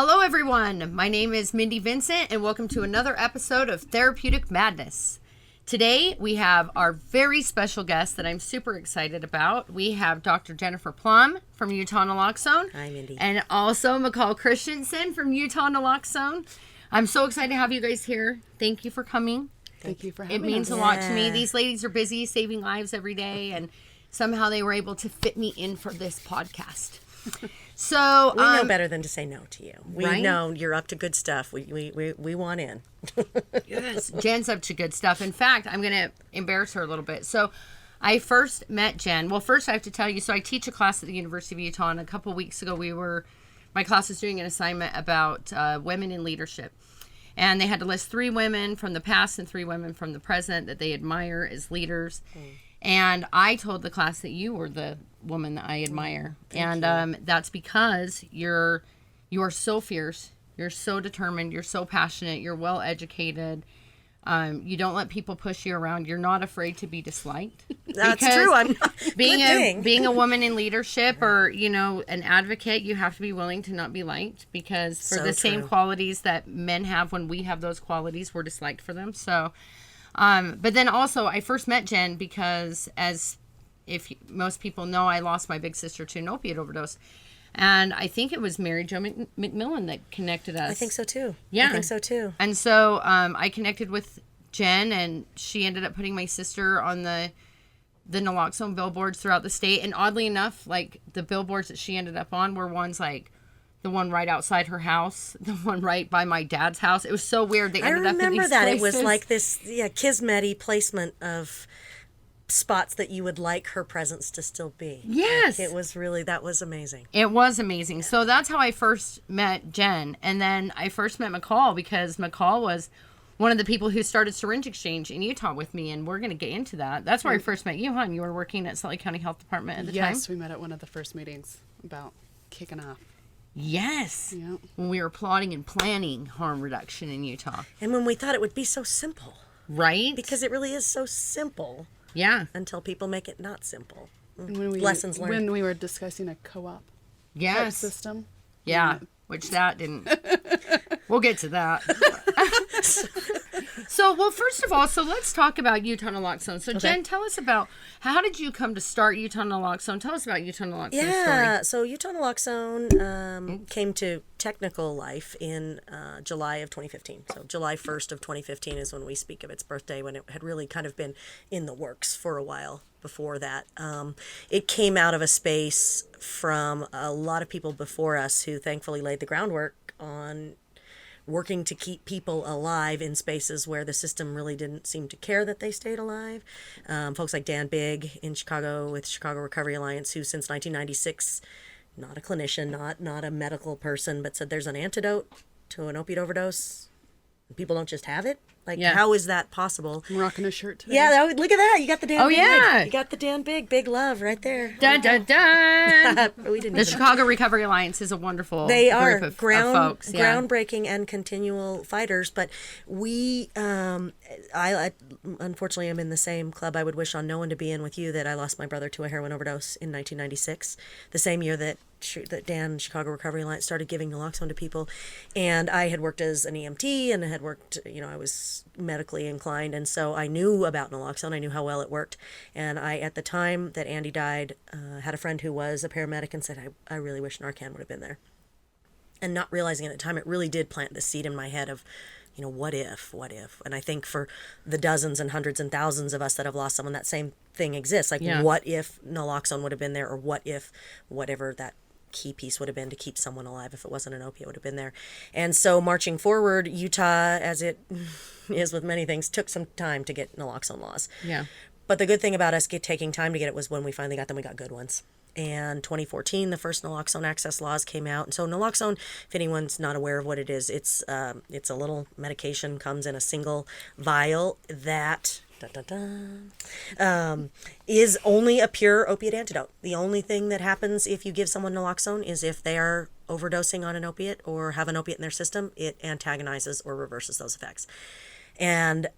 Hello, everyone. My name is Mindy Vincent, and welcome to another episode of Therapeutic Madness. Today, we have our very special guest that I'm super excited about. We have Dr. Jennifer Plumb from Utah Naloxone. Hi, Mindy. And also McCall Christensen from Utah Naloxone. I'm so excited to have you guys here. Thank you for coming. Thank you for having us. It means a lot to me. These ladies are busy saving lives every day, and somehow they were able to fit me in for this podcast. So we know better than to say no to you. We right? know you're up to good stuff. We want in. Yes, Jen's up to good stuff. In fact, I'm going to embarrass her a little bit. So I first met Jen. Well, first I have to tell you, so I teach a class at the University of Utah, and a couple weeks ago my class was doing an assignment about women in leadership. And they had to list 3 women from the past and 3 women from the present that they admire as leaders. And I told the class that you were the woman that I admire. Thank and that's because you are so fierce. You're so determined. You're so passionate. You're well educated. You don't let people push you around. You're not afraid to be disliked. That's true. I'm being a woman in leadership or, an advocate, you have to be willing to not be liked because for the same qualities that men have, when we have those qualities, we're disliked for them. So, but then also I first met Jen because if most people know, I lost my big sister to an opiate overdose. And I think it was Mary Jo McMillan that connected us. I think so too. Yeah. I think so too. And so I connected with Jen, and she ended up putting my sister on the naloxone billboards throughout the state. And oddly enough, like the billboards that she ended up on were ones like the one right outside her house, the one right by my dad's house. It was so weird. They ended up in these remember that. places. It was like this kismet-y placement of spots that you would like her presence to still be. Yes. It was really, that was amazing. It was amazing. So that's how I first met Jen. And then I first met McCall because McCall was one of the people who started Syringe Exchange in Utah with me. And we're going to get into that. That's where I first met you, hon. You were working at Salt Lake County Health Department at the time. Yes, we met at one of the first meetings about kicking off. Yes. Yep. When we were plotting and planning harm reduction in Utah. And when we thought it would be so simple. Right? Because it really is so simple. Yeah. Until people make it not simple. Lessons learned. When we were discussing a co-op yes. system. Yeah. Which that didn't. We'll get to that. So, first of all, let's talk about Utah Naloxone. So, okay. Jen, tell us about, how did you come to start Utah Naloxone? Tell us about Utah Naloxone story. So Utah Naloxone came to technical life in July of 2015. So July 1st of 2015 is when we speak of its birthday, when it had really kind of been in the works for a while before that. It came out of a space from a lot of people before us who thankfully laid the groundwork on working to keep people alive in spaces where the system really didn't seem to care that they stayed alive. Folks like Dan Bigg in Chicago with Chicago Recovery Alliance, who since 1996, not a clinician, not a medical person, but said there's an antidote to an opiate overdose. People don't just have it. Like, how is that possible? I'm rocking a shirt today. Yeah, look at that. You got the Dan Big. Yeah. You got the Dan Big love right there. Dun, dun, dun. The Chicago Recovery Alliance is a wonderful They are group of folks. Yeah. Groundbreaking and continual fighters. But we, I unfortunately am in the same club I would wish on no one to be in with you, that I lost my brother to a heroin overdose in 1996, the same year that Dan, Chicago Recovery Alliance, started giving naloxone to people. And I had worked as an EMT and had worked, I was medically inclined. And so I knew about naloxone. I knew how well it worked. And I, at the time that Andy died, had a friend who was a paramedic and said, I really wish Narcan would have been there. And not realizing at the time, it really did plant the seed in my head of, what if? And I think for the dozens and hundreds and thousands of us that have lost someone, that same thing exists. Like, what if naloxone would have been there? Or what if whatever that key piece would have been to keep someone alive, if it wasn't an opiate, would have been there. And so marching forward, Utah, as it is with many things, took some time to get naloxone laws. Yeah. But the good thing about us taking time to get it was when we finally got them, we got good ones. And 2014, the first naloxone access laws came out. And so naloxone, if anyone's not aware of what it is, it's a little medication, comes in a single vial that is only a pure opiate antidote. The only thing that happens if you give someone naloxone is if they are overdosing on an opiate or have an opiate in their system, it antagonizes or reverses those effects. And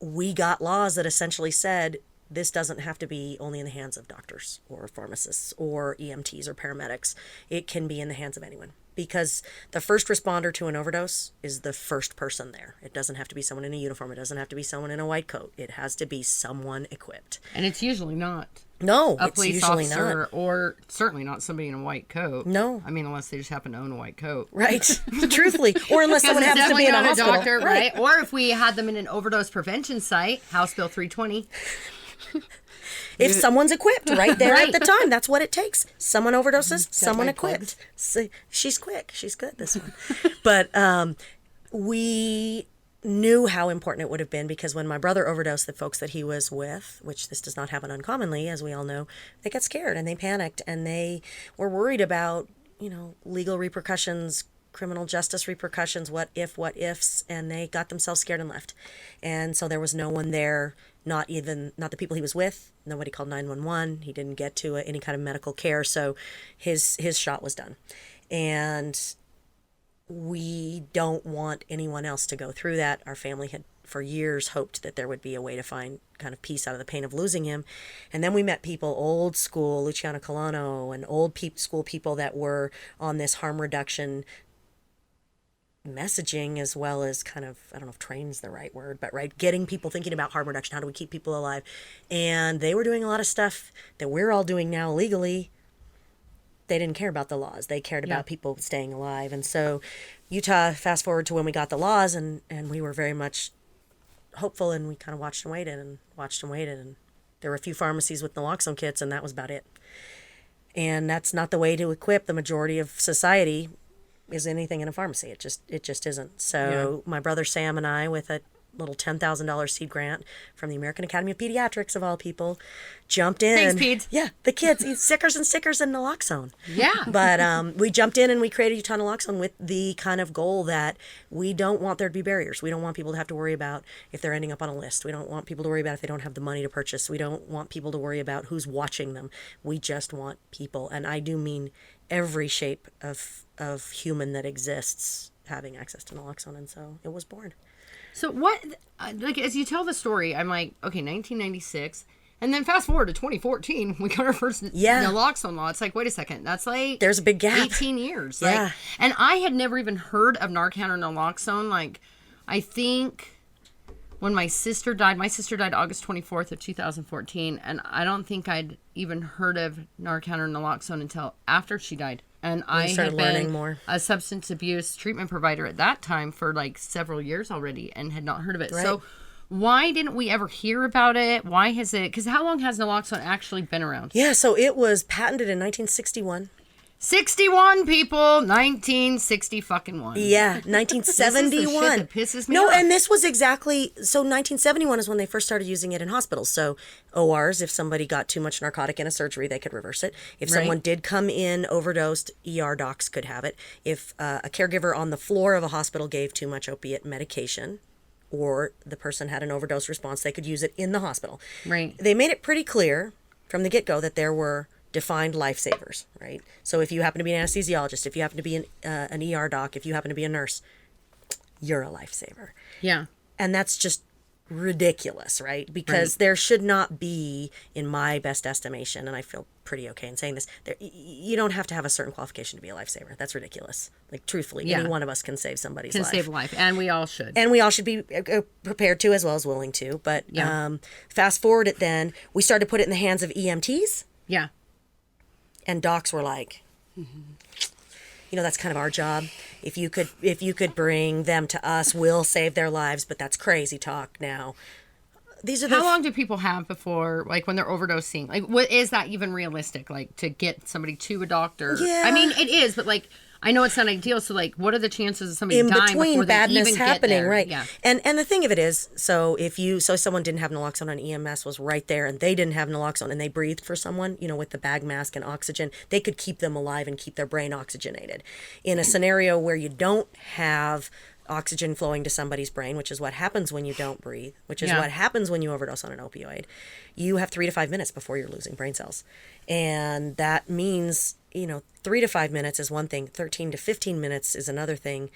we got laws that essentially said this doesn't have to be only in the hands of doctors or pharmacists or EMTs or paramedics. It can be in the hands of anyone, because the first responder to an overdose is the first person there. It doesn't have to be someone in a uniform. It doesn't have to be someone in a white coat. It has to be someone equipped. And it's usually not No, a it's police usually officer not. or certainly not somebody in a white coat. No. I mean, unless they just happen to own a white coat. Right. Truthfully. Or unless someone It's happens to be in a definitely not hospital. doctor, right? Or if we had them in an overdose prevention site, House Bill 320. If someone's equipped right there Right. at the time, that's what it takes. Someone overdoses, someone my equipped. So, she's quick. She's good, this one. But we knew how important it would have been because when my brother overdosed, the folks that he was with, which this does not happen uncommonly, as we all know, they got scared and they panicked and they were worried about, legal repercussions, criminal justice repercussions, what ifs, and they got themselves scared and left. And so there was no one there, not the people he was with. Nobody called 911. He didn't get to any kind of medical care, so his shot was done. And we don't want anyone else to go through that. Our family had for years hoped that there would be a way to find kind of peace out of the pain of losing him. And then we met people, old school, Luciano Colano, and old school people that were on this harm reduction messaging, as well as kind of, I don't know if train's the right word, but right, getting people thinking about harm reduction. How do we keep people alive? And they were doing a lot of stuff that we're all doing now legally. They didn't care about the laws. They cared about people staying alive. And so Utah, fast forward to when we got the laws, and we were very much hopeful, and we kind of watched and waited. And there were a few pharmacies with naloxone kits, and that was about it. And that's not the way to equip the majority of society, is anything in a pharmacy. It just isn't. So my brother Sam and I, with a little $10,000 seed grant from the American Academy of Pediatrics, of all people, jumped in. Thanks, Peds. Yeah, the kids eat stickers and naloxone. Yeah. But we jumped in and we created Utah Naloxone with the kind of goal that we don't want there to be barriers. We don't want people to have to worry about if they're ending up on a list. We don't want people to worry about if they don't have the money to purchase. We don't want people to worry about who's watching them. We just want people, and I do mean every shape of human that exists, having access to naloxone. And so it was born. So what, like, as you tell the story, I'm like, okay, 1996, and then fast forward to 2014, we got our first naloxone law. It's like, wait a second, that's like... There's a big gap. 18 years. Yeah. Like, and I had never even heard of Narcan or naloxone. Like, I think when my sister died August 24th of 2014, and I don't think I'd even heard of Narcan or naloxone until after she died. And I had been a substance abuse treatment provider at that time for like several years already and had not heard of it. Right. So why didn't we ever hear about it? Why has it? Because how long has naloxone actually been around? Yeah, so it was patented in 1961. 61 people, 1960 fucking one. Yeah, 1971. This is the shit that pisses me off. And this was exactly, so 1971 is when they first started using it in hospitals. So ORs, if somebody got too much narcotic in a surgery, they could reverse it. If someone did come in overdosed, ER docs could have it. If a caregiver on the floor of a hospital gave too much opiate medication, or the person had an overdose response, they could use it in the hospital. Right. They made it pretty clear from the get-go that there were defined lifesavers, right? So if you happen to be an anesthesiologist, if you happen to be an ER doc, if you happen to be a nurse, you're a lifesaver. Yeah. And that's just ridiculous, right? Because there should not be, in my best estimation, and I feel pretty okay in saying this, you don't have to have a certain qualification to be a lifesaver. That's ridiculous. Like, truthfully, any one of us can save somebody's life. Can save a life, and we all should. And we all should be prepared to, as well as willing to. But fast forward it then, we started to put it in the hands of EMTs. Yeah. And docs were like, that's kind of our job. If you could bring them to us, we'll save their lives. But that's crazy talk now. These are how long do people have before, like, when they're overdosing? Like, what is that even realistic? Like, to get somebody to a doctor? Yeah. I mean, it is, but like, I know it's not ideal. So, like, what are the chances of somebody dying before they even get there? Right? Yeah. And the thing of it is, so if someone didn't have naloxone on EMS was right there, and they didn't have naloxone, and they breathed for someone, with the bag mask and oxygen, they could keep them alive and keep their brain oxygenated. In a scenario where you don't have oxygen flowing to somebody's brain, which is what happens when you don't breathe, which is what happens when you overdose on an opioid, you have 3 to 5 minutes before you're losing brain cells. And that means, 3 to 5 minutes is one thing, 13 to 15 minutes is another thing,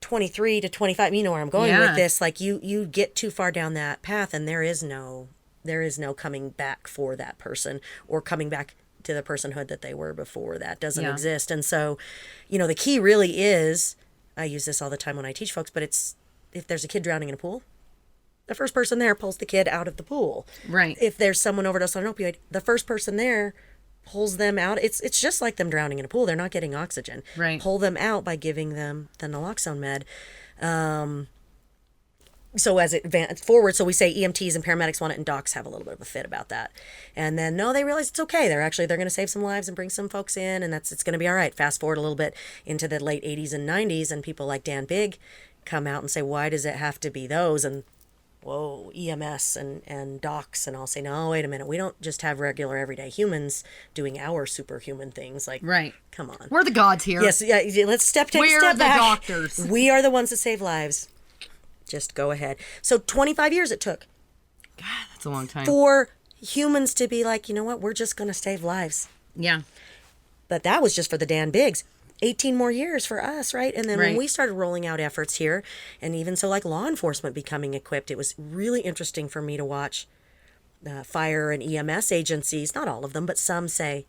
23 to 25, you know where I'm going with this, like you get too far down that path and there is no coming back for that person, or coming back to the personhood that they were before. That doesn't exist. And so, the key really is, I use this all the time when I teach folks, but it's, if there's a kid drowning in a pool, the first person there pulls the kid out of the pool. Right. If there's someone overdosed on an opioid, the first person there pulls them out. It's just like them drowning in a pool. They're not getting oxygen. Right. Pull them out by giving them the naloxone med. So as it advances forward, so we say EMTs and paramedics want it, and docs have a little bit of a fit about that. And then, no, they realize it's okay. They're going to save some lives and bring some folks in, and it's going to be all right. Fast forward a little bit into the late 80s and 90s, and people like Dan Bigg come out and say, why does it have to be those? And whoa, EMS and docs, and I'll say, no, wait a minute. We don't just have regular everyday humans doing our superhuman things. Like, right. Come on. We're the gods here. Yes, yeah, let's take a step back. We're the doctors. We are the ones that save lives. Just go ahead. So 25 years it took. God, that's a long time. For humans to be like, you know what, we're just going to save lives. Yeah. But that was just for the Dan Biggs. 18 more years for us, right? And then Right. when we started rolling out efforts here, and even so like law enforcement becoming equipped, it was really interesting for me to watch fire and EMS agencies, not all of them, but some say,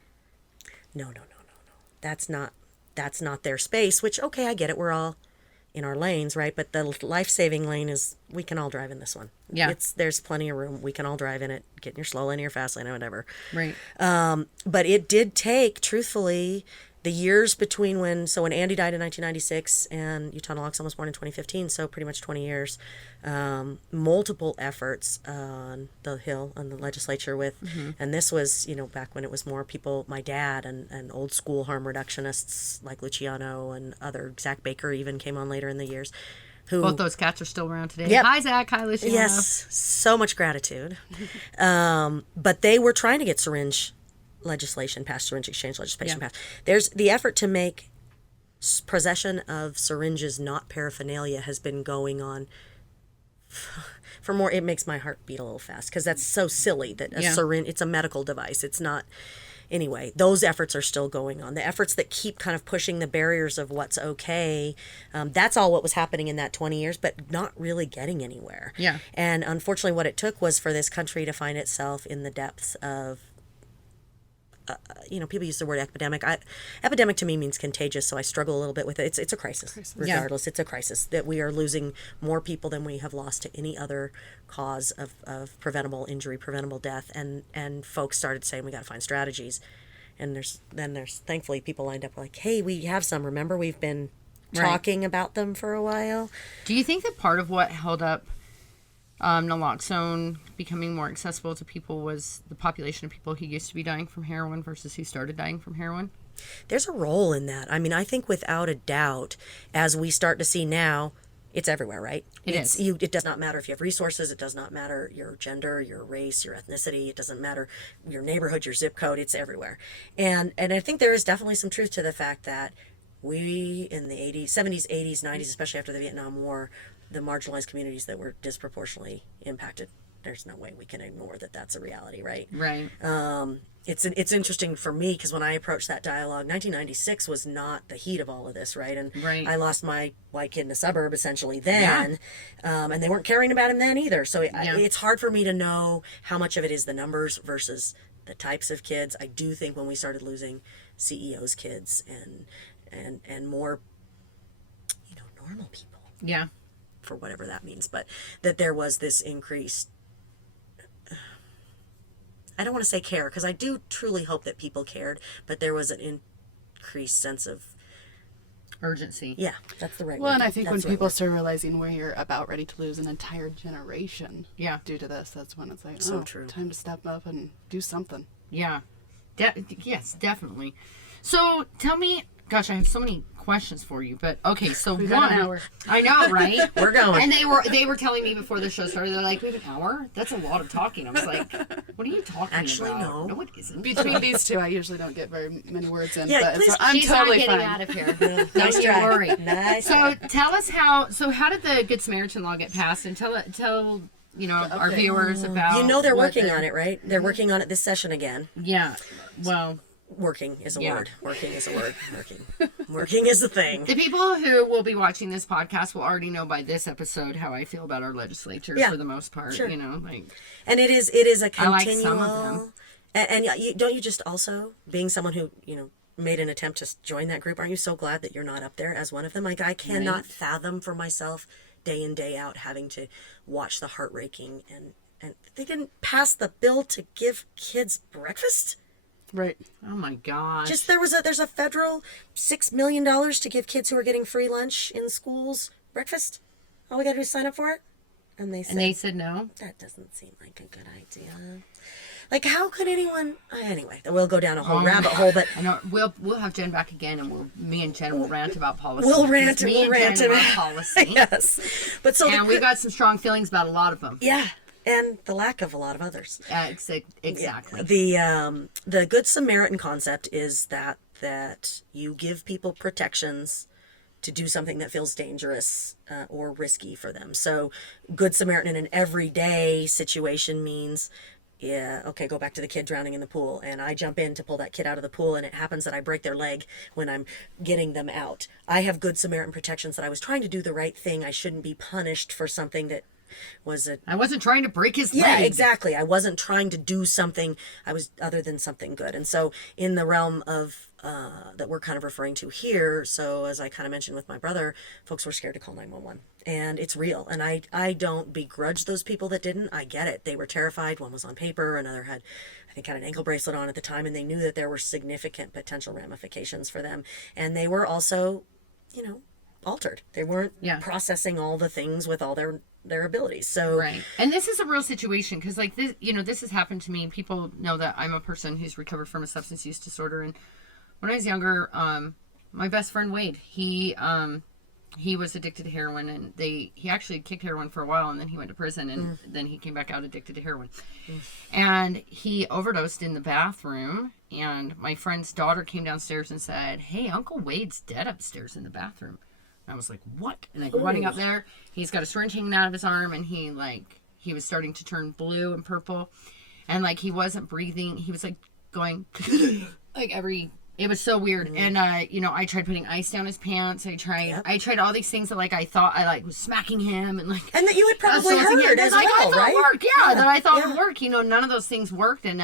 no. That's not their space, which, okay, I get it. We're all in our lanes, right? But the life-saving lane is, we can all drive in this one. Yeah. There's plenty of room. We can all drive in it. Get in your slow lane or your fast lane or whatever. Right. But it did take, truthfully, the years between when Andy died in 1996 and Utah Naloxone was born in 2015, so pretty much 20 years, multiple efforts on the Hill, on the legislature with, and this was, back when it was more people, my dad and old school harm reductionists like Luciano and other, Zach Baker even came on later in the years. Both those cats are still around today. Yep. Hi, Zach. Hi, Luciano. Yes, so much gratitude. But they were trying to get syringe exchange legislation passed. There's the effort to make possession of syringes not paraphernalia has been going on for more. It makes my heart beat a little fast because that's so silly that a syringe, it's a medical device. It's not. Anyway, those efforts are still going on. The efforts that keep kind of pushing the barriers of what's okay, that's all what was happening in that 20 years, but not really getting anywhere. Yeah. And unfortunately, what it took was for this country to find itself in the depths of people use the word epidemic. Epidemic to me means contagious, so I struggle a little bit with it. It's a crisis. Regardless. It's a crisis that we are losing more people than we have lost to any other cause of preventable injury, preventable death, and folks started saying we got to find strategies. And there's thankfully people lined up like, hey, we have some. Remember, we've been talking about them for a while. Do you think that part of what held up naloxone becoming more accessible to people was the population of people who used to be dying from heroin versus who started dying from heroin? There's a role in that. I mean, I think without a doubt, as we start to see now, it's everywhere, right? It does not matter if you have resources. It does not matter your gender, your race, your ethnicity. It doesn't matter your neighborhood, your zip code. It's everywhere. And I think there is definitely some truth to the fact that we in the 80s, 70s, 80s, 90s, especially after the Vietnam War, the marginalized communities that were disproportionately impacted. There's no way we can ignore that that's a reality, right? Right. It's interesting for me because when I approached that dialogue, 1996 was not the heat of all of this, right? And I lost my white kid in a suburb essentially then, and they weren't caring about him then either. So it's hard for me to know how much of it is the numbers versus the types of kids. I do think when we started losing CEOs' kids and more, normal people. Yeah. For whatever that means, but that there was this increased, I don't want to say care, because I do truly hope that people cared, but there was an increased sense of urgency. Yeah, that's the right word. Well, and I think that's when people start realizing where you're about ready to lose an entire generation due to this, that's when it's like, true. Time to step up and do something. Yeah. Yes, definitely. So tell me, gosh, I have so many questions for you, but okay, so We've got an hour. I know, right? We're going. And they were telling me before the show started, they're like, we have an hour? That's a lot of talking. I was like, what are you talking Actually, about? no. No, it isn't. Between these two, I usually don't get very many words in, Yeah, but please, I'm She's totally not fine. getting out of here. Nice Don't try. you worry. Nice So try. tell us how did the Good Samaritan law get passed? And tell our viewers about they're working on it, right? They're working on it this session again. Yeah. Well, Working is a word. Working is a word. Working is a thing. the people who will be watching this podcast will already know by this episode how I feel about our legislature for the most part. Sure. Like. And it is a I like continual some of them. And don't you just also, being someone who, made an attempt to join that group, aren't you so glad that you're not up there as one of them? Like, I cannot fathom for myself day in, day out having to watch the heart raking and they didn't pass the bill to give kids breakfast. Right. Oh my gosh. Just there's a federal $6 million to give kids who are getting free lunch in schools breakfast. All we got to do is sign up for it. And they said no. That doesn't seem like a good idea. Like, how could anyone? Anyway, we'll go down a whole rabbit hole. But I know we'll have Jen back again, and me and Jen will rant about policy. We'll rant about policy. Yes, but we got some strong feelings about a lot of them. Yeah, and the lack of a lot of others. Exactly. The Good Samaritan concept is that you give people protections to do something that feels dangerous or risky for them. So, Good Samaritan in an everyday situation means, go back to the kid drowning in the pool, and I jump in to pull that kid out of the pool, and it happens that I break their leg when I'm getting them out. I have Good Samaritan protections that I was trying to do the right thing. I shouldn't be punished for something that was I wasn't trying to break his leg. Yeah, exactly. I wasn't trying to do something other than something good. And so in the realm of that we're kind of referring to here, so as I kind of mentioned with my brother, folks were scared to call 911. And it's real. And I don't begrudge those people that didn't. I get it. They were terrified. One was on paper. Another had an ankle bracelet on at the time. And they knew that there were significant potential ramifications for them. And they were also, altered. They weren't processing all the things with all their abilities. So right. And this is a real situation because this has happened to me. People know that I'm a person who's recovered from a substance use disorder. And when I was younger, my best friend Wade, he was addicted to heroin, and he actually kicked heroin for a while, and then he went to prison, and then he came back out addicted to heroin. And he overdosed in the bathroom, and my friend's daughter came downstairs and said, "Hey, Uncle Wade's dead upstairs in the bathroom." And I was like, "What?" And I go running up there. He's got a syringe hanging out of his arm, and he was starting to turn blue and purple, and he wasn't breathing. He was going It was so weird. And I tried putting ice down his pants. I tried all these things that I thought I was smacking him and that you had probably heard as well, right? Work. Yeah, that I thought would work. None of those things worked, and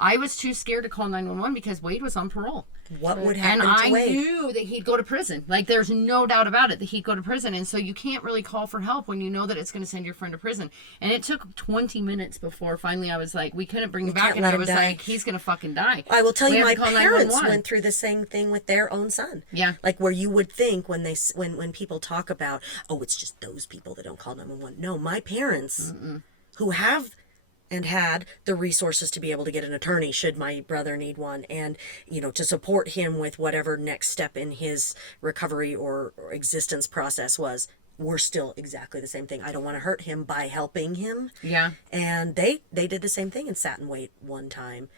I was too scared to call 911 because Wade was on parole. What would happen to Wade? And I knew that he'd go to prison. There's no doubt about it that he'd go to prison. And so you can't really call for help when you know that it's going to send your friend to prison. And it took 20 minutes before finally I was like, we couldn't bring him back. And I was like, he's going to fucking die. I will tell you, my parents went through the same thing with their own son. Yeah. Where you would think when people talk about, oh, it's just those people that don't call 911. No, my parents who have and had the resources to be able to get an attorney should my brother need one, and to support him with whatever next step in his recovery or existence process was, we're still exactly the same thing. I don't want to hurt him by helping him. Yeah. And they did the same thing and sat and wait one time.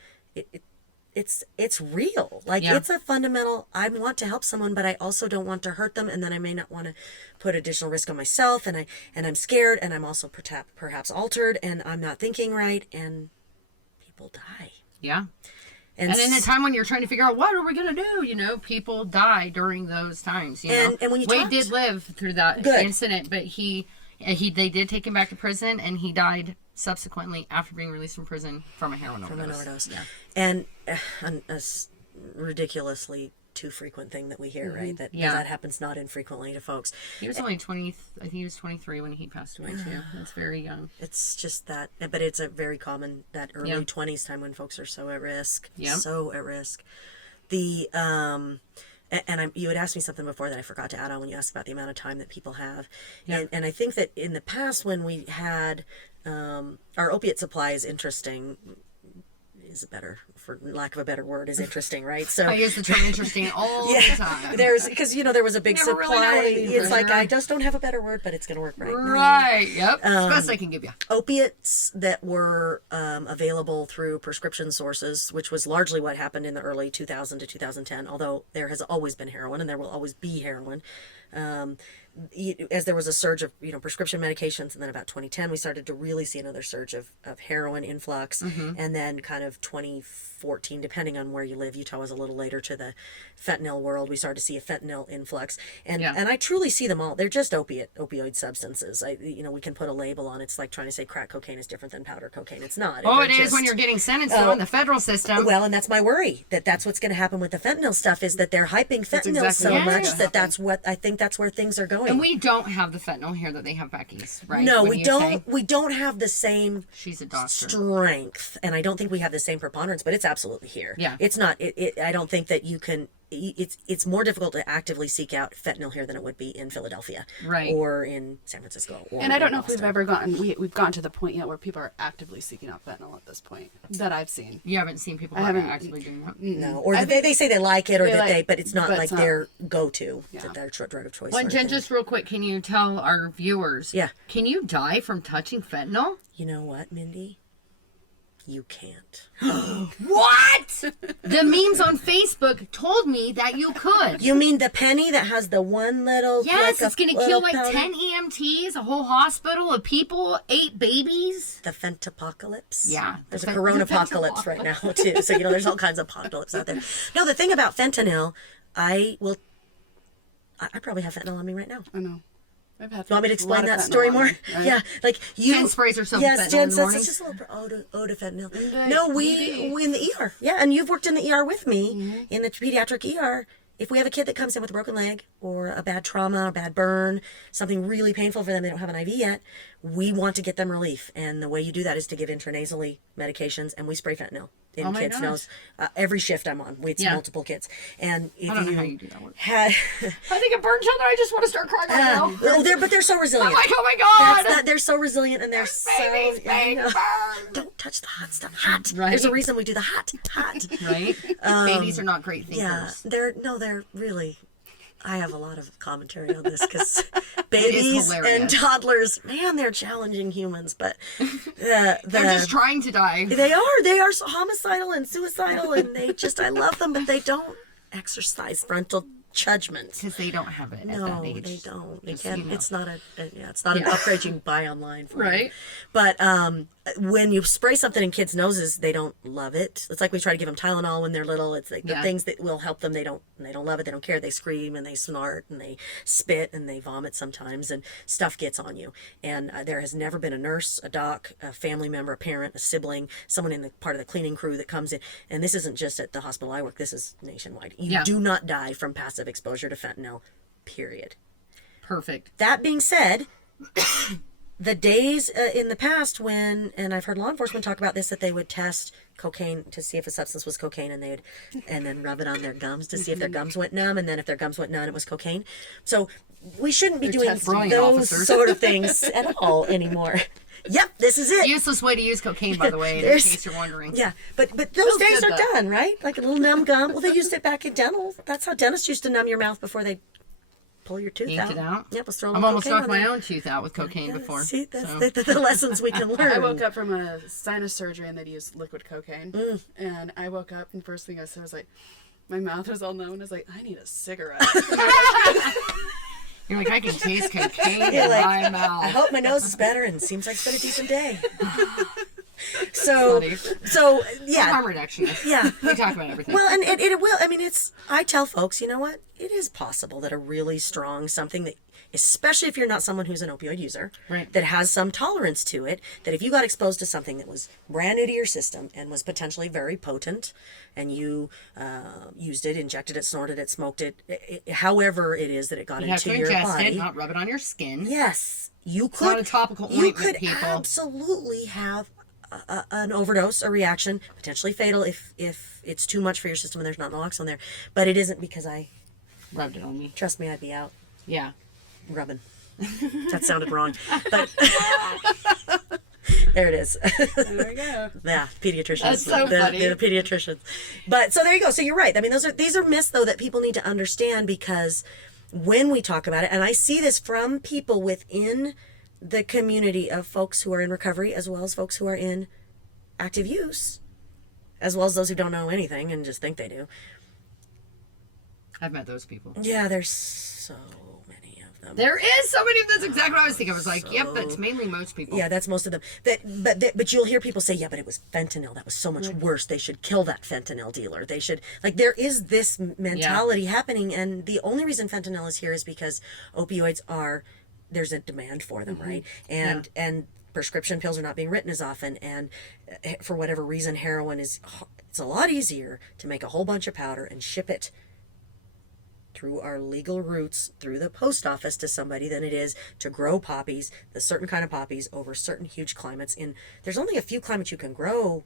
It's real. It's a fundamental, I want to help someone, but I also don't want to hurt them, and then I may not want to put additional risk on myself, and I'm scared, and I'm also perhaps altered, and I'm not thinking right, and people die. Yeah. And in a time when you're trying to figure out what are we going to do, people die during those times. And when Wade did live through that incident, but they did take him back to prison, and he died subsequently after being released from prison from a heroin overdose. Yeah. And a ridiculously too frequent thing that we hear, right? That happens not infrequently to folks. He was only 20, I think he was 23 when he passed away too. That's very young. It's just that, but it's a very common, that early 20s time when folks are so at risk. Yeah. So at risk. You had asked me something before that I forgot to add on when you asked about the amount of time that people have. Yeah. And I think that in the past when we had, our opiate supply is interesting, for lack of a better word, is interesting, right? So I use the term interesting all the time. Because there was a big supply. Really it's I just don't have a better word, but it's going to work right. Right. Yep. It's the best I can give you. Opiates that were available through prescription sources, which was largely what happened in the early 2000 to 2010. Although there has always been heroin, and there will always be heroin. as there was a surge of prescription medications, and then about 2010 we started to really see another surge of heroin influx, and then kind of 2014, depending on where you live, Utah was a little later to the fentanyl world. We started to see a fentanyl influx, and I truly see them all. They're just opioid substances. We can put a label on. It's like trying to say crack cocaine is different than powder cocaine. It's not. It is when you're getting sentenced in the federal system. Well, and that's my worry, that's what's going to happen with the fentanyl stuff, is that they're hyping fentanyl so much that's what I think that's where things are going. And we don't have the fentanyl here that they have back east, right? No, we don't. We don't have the same She's a doctor. Strength, and I don't think we have the same preponderance, but it's absolutely here. Yeah. It's not. I don't think that you can. It's more difficult to actively seek out fentanyl here than it would be in Philadelphia, right, or in San Francisco. And I don't know if we've ever we've gotten to the point yet where people are actively seeking out fentanyl at this point that I've seen. You haven't seen people actively doing that? No, or they say they like it, or but it's not like their go-to, their drug of choice. Well, Jen, just real quick, can you tell our viewers? Yeah. Can you die from touching fentanyl? You know what, Mindy? You can't. What? The memes on Facebook told me that you could. You mean the penny that has the one little... Yes, it's going to kill like 10 EMTs, a whole hospital of people, 8 babies. The fentapocalypse? Yeah. There's a coronapocalypse right now, too. So, there's all kinds of apocalypse out there. No, the thing about fentanyl, I probably have fentanyl on me right now. I know. You want me to explain that story more? Right? Yeah, like you. Jen sprays herself with fentanyl Jen in the says morning. it's just a little ode of fentanyl. No, we in the ER. Yeah, and you've worked in the ER with me in the pediatric ER. If we have a kid that comes in with a broken leg or a bad trauma, a bad burn, something really painful for them, they don't have an IV yet, we want to get them relief. And the way you do that is to give intranasally medications, and we spray fentanyl in kids' nose. Every shift I'm on, it's multiple kids. And if I don't know how you do that work. I think of burn children, I just want to start crying right now. But they're so resilient. I'm like, oh my God. They're so resilient, and they're babies being burned. Don't touch the hot stuff. Hot. Right. There's a reason we do the hot. Right? Babies are not great thinkers. Yeah, they're really... I have a lot of commentary on this because babies and toddlers, man, they're challenging humans, but they're just trying to die. They are so homicidal and suicidal, and I love them, but they don't exercise frontal judgment because they don't have it at that age. They don't. They can't. It's not an upgrade you can buy online for right. But when you spray something in kids' noses, they don't love it. It's like we try to give them Tylenol when they're little. It's like the things that will help them. They don't love it. They don't care. They scream and they snort and they spit and they vomit sometimes, and stuff gets on you. And there has never been a nurse, a doc, a family member, a parent, a sibling, someone in the part of the cleaning crew that comes in. And this isn't just at the hospital I work. This is nationwide. You do not die from passive exposure to fentanyl, period. Perfect. That being said, the days in the past when, and I've heard law enforcement talk about this, that they would test cocaine to see if a substance was cocaine, and then rub it on their gums to see if their gums went numb, and then if their gums went numb, it was cocaine. So we shouldn't be doing those sort of things at all anymore. Yep, this is it. Useless way to use cocaine, by the way, in case you're wondering. Yeah, but those days are done, right? Like a little numb gum. Well, they used it back in dental. That's how dentists used to numb your mouth before they pull your tooth out. It out. Yep, let's throw. I've almost knocked my own tooth out with cocaine before. See, that's the lessons we can learn. I woke up from a sinus surgery and they'd used liquid cocaine, and I woke up and first thing I said was like, my mouth was all numb, and I was like, I need a cigarette. You're like, I can taste cocaine in my mouth. I hope my nose is better, and it seems like it's been a decent day. So yeah. Harm reduction. Yeah. We talk about everything. Well, and it will. I mean, I tell folks, you know what? It is possible that a really strong something that, especially if you're not someone who's an opioid user, right, that has some tolerance to it, that if you got exposed to something that was brand new to your system and was potentially very potent, and you used it, injected it, snorted it, smoked it, however it is that it got into your body. You have to ingest it, not rub it on your skin. Yes. You could. It's not a topical ointment, you could people. Absolutely have an overdose, a reaction, potentially fatal if it's too much for your system and there's not naloxone there. But it isn't because I rubbed it on me. Trust me, I'd be out. Yeah. Rubbing. That sounded wrong. But there it is. There we go. Yeah, pediatricians. That's so funny. The pediatricians. But so there you go. So you're right. I mean, these are myths though that people need to understand, because when we talk about it, and I see this from people within the community of folks who are in recovery, as well as folks who are in active use, as well as those who don't know anything and just think they do. I've met those people. Yeah, there's so many of them. There is so many of those. Exactly what I was thinking. I was like, yep, that's mainly most people. Yeah, that's most of them. But you'll hear people say, yeah, but it was fentanyl. That was so much worse. They should kill that fentanyl dealer. They should, like, there is this mentality happening. And the only reason fentanyl is here is because opioids there's a demand for them, right? And prescription pills are not being written as often. And for whatever reason, heroin it's a lot easier to make a whole bunch of powder and ship it through our legal routes, through the post office to somebody than it is to grow poppies, the certain kind of poppies over certain huge climates. There's only a few climates you can grow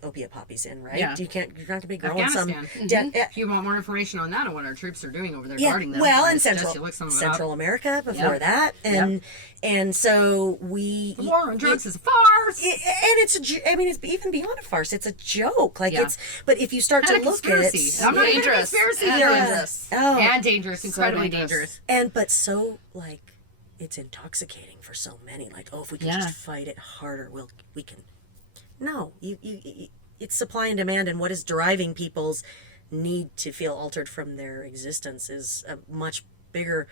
opiate poppies in, right? Yeah. You're not going to be growing some. If you want more information on that and what our troops are doing over there guarding them. Well, in Central America before that. And so the war on drugs is a farce. And it's even beyond a farce. It's a joke. Like but if you start to look at it, I'm not dangerous. Dangerous. Oh. And dangerous, incredibly dangerous. But so, like, it's intoxicating for so many. Like, if we can just fight it harder, we can. No, it's supply and demand, and what is driving people's need to feel altered from their existence is a much bigger,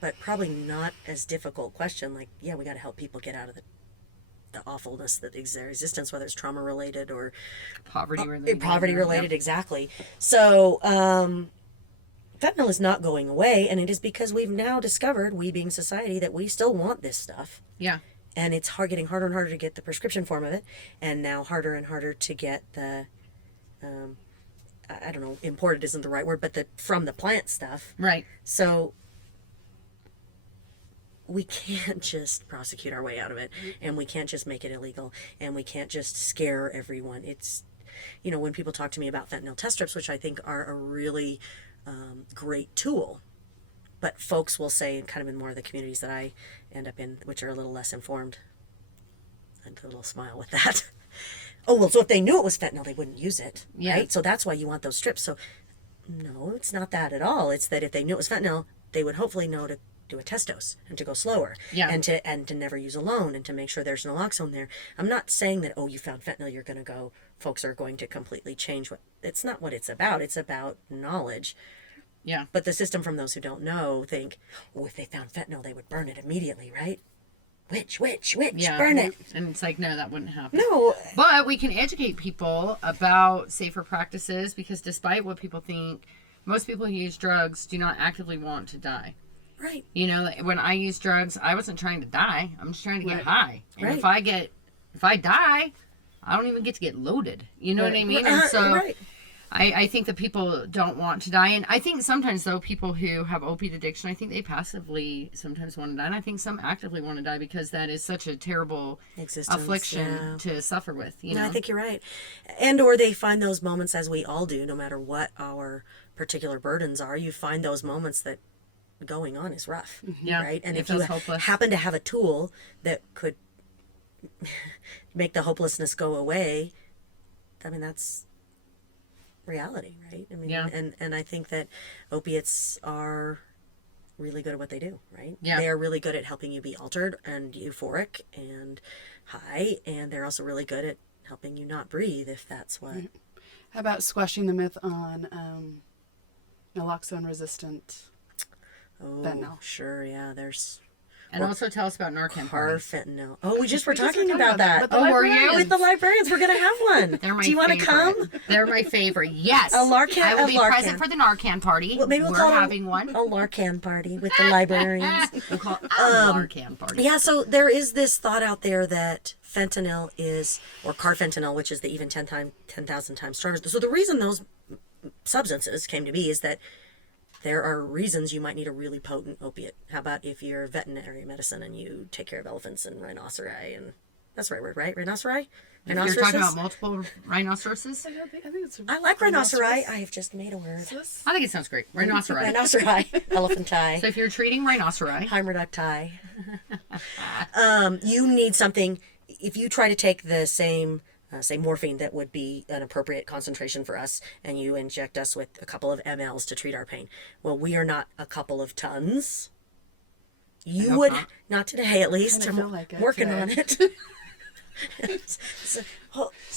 but probably not as difficult question. Like, we got to help people get out of the awfulness that is their existence, whether it's trauma related or poverty related. Exactly. So, fentanyl is not going away, and it is because we've now discovered, we being society, that we still want this stuff. Yeah. And it's getting harder and harder to get the prescription form of it, and now harder and harder to get the, I don't know, imported isn't the right word, but from the plant stuff. Right. So we can't just prosecute our way out of it, and we can't just make it illegal, and we can't just scare everyone. It's, when people talk to me about fentanyl test strips, which I think are a really great tool, but folks will say, kind of in more of the communities that I end up in, which are a little less informed, and a little smile with that. So if they knew it was fentanyl, they wouldn't use it, right? So that's why you want those strips. So no, it's not that at all. It's that if they knew it was fentanyl, they would hopefully know to do a test dose and to go slower, and to never use alone, and to make sure there's naloxone there. I'm not saying that, you found fentanyl, you're going to go, folks are going to completely change it's not what it's about. It's about knowledge. Yeah. But the system, from those who don't know, think, if they found fentanyl, they would burn it immediately, right? Witch, burn it. And it's like, no, that wouldn't happen. No. But we can educate people about safer practices, because despite what people think, most people who use drugs do not actively want to die. Right. When I use drugs, I wasn't trying to die. I'm just trying to get high. And right. if I die, I don't even get to get loaded. You know what I mean? And so I think that people don't want to die. And I think sometimes, though, people who have opiate addiction, I think they passively sometimes want to die. And I think some actively want to die, because that is such a terrible affliction to suffer with. I think you're right. Or they find those moments, as we all do, no matter what our particular burdens are, you find those moments that going on is rough. Right? And if you happen to have a tool that could make the hopelessness go away, that's reality, right? And I think that opiates are really good at what they do, right? Yeah. They are really good at helping you be altered and euphoric and high, and they're also really good at helping you not breathe, if that's what. How about squashing the myth on naloxone resistant fentanyl? Sure, yeah, there's... And also tell us about Narcan party. Fentanyl. We just were talking about that. Were you? With the librarians. We're going to have one. Do you want to come? They're my favorite. Yes. I will be present for the Narcan party. Well, maybe we'll call having one. A Larcan party with the librarians. We'll call it a Larcan party. Yeah, so there is this thought out there that fentanyl is, or carfentanil, which is the even 10,000 times stronger. So the reason those substances came to be is that there are reasons you might need a really potent opiate. How about if you're veterinary medicine and you take care of elephants and rhinoceri, and that's the right word, right? Rhinoceri? You're talking about multiple rhinoceroses? I think it's I like rhinoceri. I have just made a word. I think it sounds great. Rhinoceri. Rhinoceri. Elephanti. So if you're treating rhinoceri. Hymerducti. You need something, if you try to take the same... say morphine that would be an appropriate concentration for us, and you inject us with a couple of mLs to treat our pain. Well, we are not a couple of tons. You would not today, at least. I'm working on it.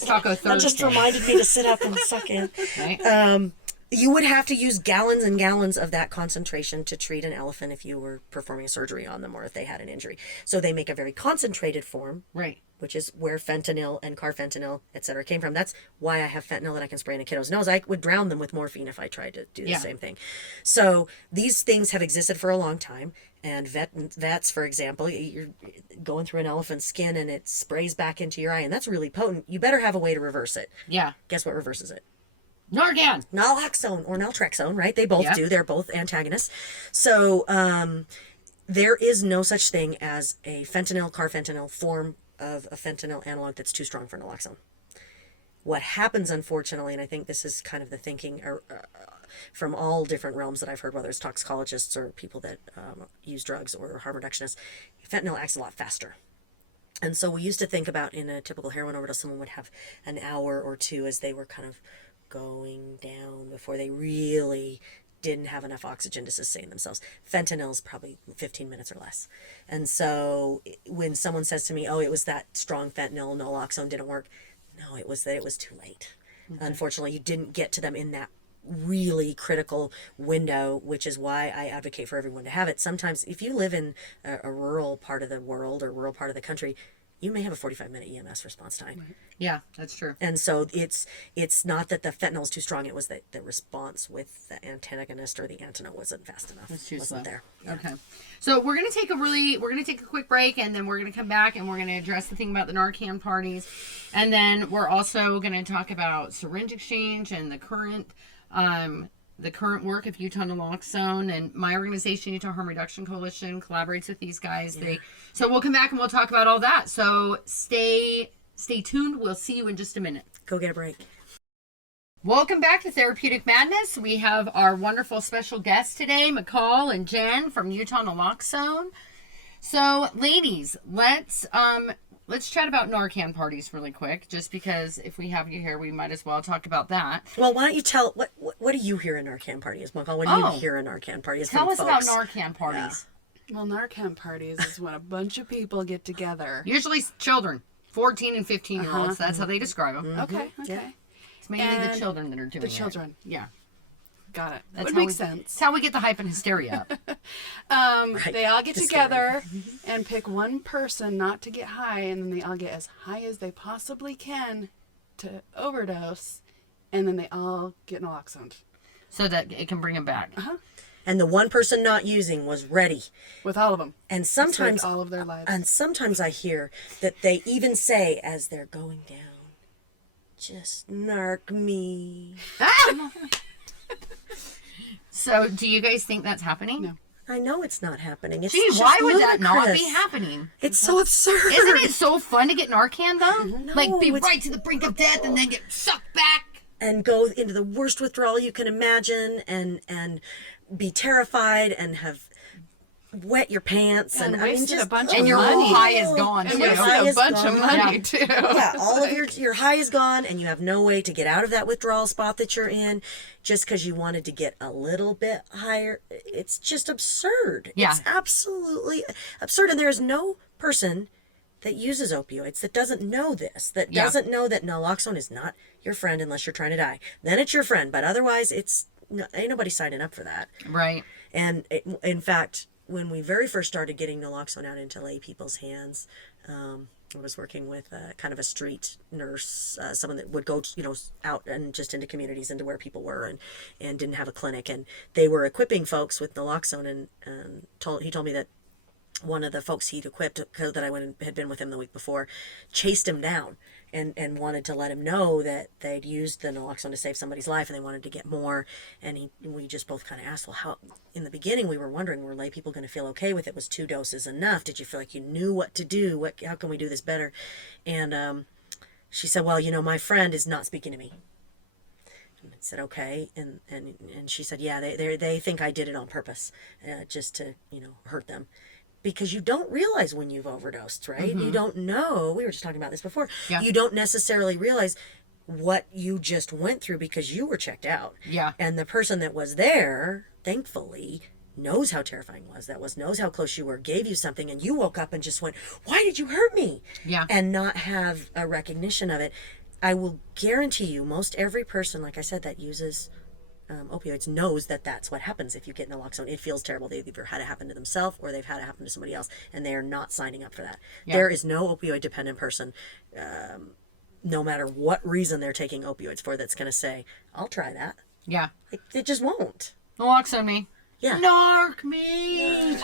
Taco Thursday. That just reminded me to sit up and suck in. Right. You would have to use gallons and gallons of that concentration to treat an elephant if you were performing a surgery on them or if they had an injury. So they make a very concentrated form, Right. which is where fentanyl and carfentanil, etc., came from. That's why I have fentanyl that I can spray in a kiddo's nose. I would drown them with morphine if I tried to do the same thing. So these things have existed for a long time. And vets, for example, you're going through an elephant's skin and it sprays back into your eye, and that's really potent. You better have a way to reverse it. Yeah. Guess what reverses it? Narcan. Naloxone or naltrexone, right? They both Yep. do. They're both antagonists. So there is no such thing as a fentanyl, carfentanil form of a fentanyl analog that's too strong for naloxone. What happens, unfortunately, and I think this is kind of the thinking from all different realms that I've heard, whether it's toxicologists or people that use drugs or harm reductionists, fentanyl acts a lot faster. And so we used to think about in a typical heroin overdose, someone would have an hour or two as they were kind of going down before they really didn't have enough oxygen to sustain themselves. Fentanyl is probably 15 minutes or less. And so when someone says to me, oh, it was that strong fentanyl, naloxone didn't work. No, it was that it was too late. Okay. Unfortunately, you didn't get to them in that really critical window, which is why I advocate for everyone to have it. Sometimes if you live in a rural part of the world or rural part of the country, you may have a 45-minute EMS response time. Right. Yeah, that's true. And so it's not that the fentanyl is too strong. It was that the response with the antagonist or the antidote wasn't fast enough. It's too wasn't slow. there. Yeah. Okay. So we're gonna take a quick break, and then we're gonna come back and we're gonna address the thing about the Narcan parties, and then we're also gonna talk about syringe exchange and the current work of Utah Naloxone, and my organization, Utah Harm Reduction Coalition, collaborates with these guys. Yeah. So we'll come back and we'll talk about all that. So stay tuned. We'll see you in just a minute. Go get a break. Welcome back to Therapeutic Madness. We have our wonderful special guests today, McCall and Jen from Utah Naloxone. So, ladies, let's chat about Narcan parties really quick, just because if we have you here, we might as well talk about that. Well, why don't you tell what do you hear a Narcan party is, McCall? What do you hear a Narcan party is? Tell us folks? about Narcan parties. Well, Narcan parties is when a bunch of people get together. Usually children, 14 and 15-year-olds. That's how they describe them. Okay. Yeah. It's mainly the children that are doing it. The children. Yeah. Got it. That's Would how make we, sense. That's how we get the hype and hysteria up. Right. They all get together and pick one person not to get high, and then they all get as high as they possibly can to overdose, and then they all get naloxone. So that it can bring them back. And the one person not using was ready. With all of them. And sometimes all of their lives. And sometimes I hear that they even say as they're going down, just narc me. So do you guys think that's happening? No. I know it's not happening. It's Gee, just why would that not be ludicrous. happening? It's so absurd. Isn't it so fun to get Narcan though? No, Like be it's- right to the brink of death and then get sucked back. And go into the worst withdrawal you can imagine and be terrified and have wet your pants And wasted a bunch And of your money. whole high is gone And too. your wasted high a is bunch gone. of money, Yeah. too. Yeah, all of your high is gone, and you have no way to get out of that withdrawal spot that you're in, just because you wanted to get a little bit higher. It's just absurd. Yeah. It's absolutely absurd, and there is no person that uses opioids that doesn't know this, that Yeah. doesn't know that naloxone is not your friend unless you're trying to die. Then it's your friend, but otherwise, ain't nobody signing up for that. Right. And in fact, when we very first started getting naloxone out into lay people's hands, I was working with kind of a street nurse, someone that would go, out and just into communities, into where people were, and didn't have a clinic, and they were equipping folks with naloxone, and he told me that one of the folks he'd equipped that had been with him the week before chased him down and wanted to let him know that they'd used the naloxone to save somebody's life and they wanted to get more. And we just both kind of asked, well, how, in the beginning we were wondering, were lay people going to feel okay with it? Was 2 doses enough? Did you feel like you knew what to do? How can we do this better? And she said, well, my friend is not speaking to me. And I said, okay. And she said, yeah, they think I did it on purpose, just to, hurt them. Because you don't realize when you've overdosed, right? You don't know. We were just talking about this before. Yeah. You don't necessarily realize what you just went through because you were checked out. Yeah. And the person that was there, thankfully, knows how terrifying it was, knows how close you were, gave you something, and you woke up and just went, why did you hurt me? Yeah. And not have a recognition of it. I will guarantee you, most every person, like I said, that uses opioids knows that that's what happens if you get naloxone. It feels terrible. They've either had it happen to themselves or they've had it happen to somebody else, and they are not signing up for that. Yeah. There is no opioid dependent person, no matter what reason they're taking opioids for, that's going to say, I'll try that. Yeah. It just won't. Naloxone me. Yeah. Narc me.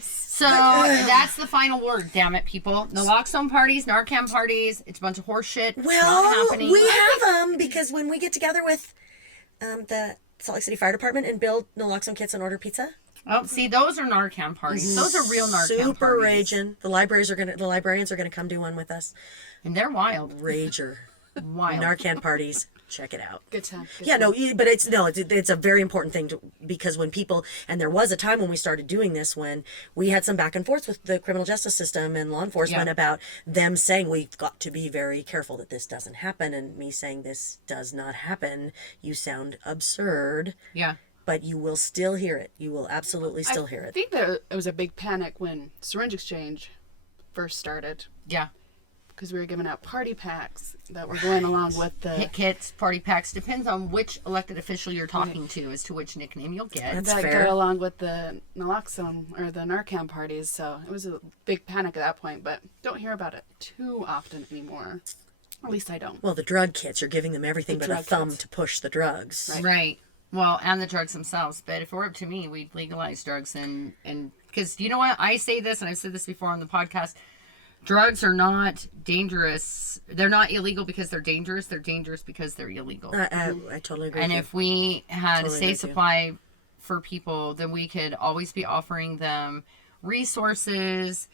So that's the final word, damn it, people. Naloxone parties, Narcan parties, it's a bunch of horse shit. Well, we have them because when we get together with the Salt Lake City Fire Department and build naloxone kits and order pizza. Oh, see, those are Narcan parties. Those are real Narcan Super parties. raging. The librarians are gonna come do one with us. And they're wild. Rager. Wild. Narcan parties. Check it out. Good time. Yeah, no, but it's a very important thing because when people, and there was a time when we started doing this when we had some back and forth with the criminal justice system and law enforcement about them saying we've got to be very careful that this doesn't happen, and me saying this does not happen. You sound absurd. Yeah. But you will still hear it. You will absolutely still hear I it. think that it was a big panic when syringe exchange first started. Yeah. Because we were giving out party packs that were going along with the hit kits, party packs. Depends on which elected official you're talking to as to which nickname you'll get. That's that fair. go along with the naloxone or the Narcan parties. So it was a big panic at that point, but don't hear about it too often anymore. At least I don't. Well, the drug kits, you're giving them everything but a drug thumb kits. to push the drugs. Right. Well, and the drugs themselves. But if it were up to me, we'd legalize drugs and because you know what? I say this, and I've said this before on the podcast. Drugs are not dangerous. They're not illegal because they're dangerous. They're dangerous because they're illegal. I totally agree. And with if we had Totally a agree safe with you. supply for people, then we could always be offering them resources,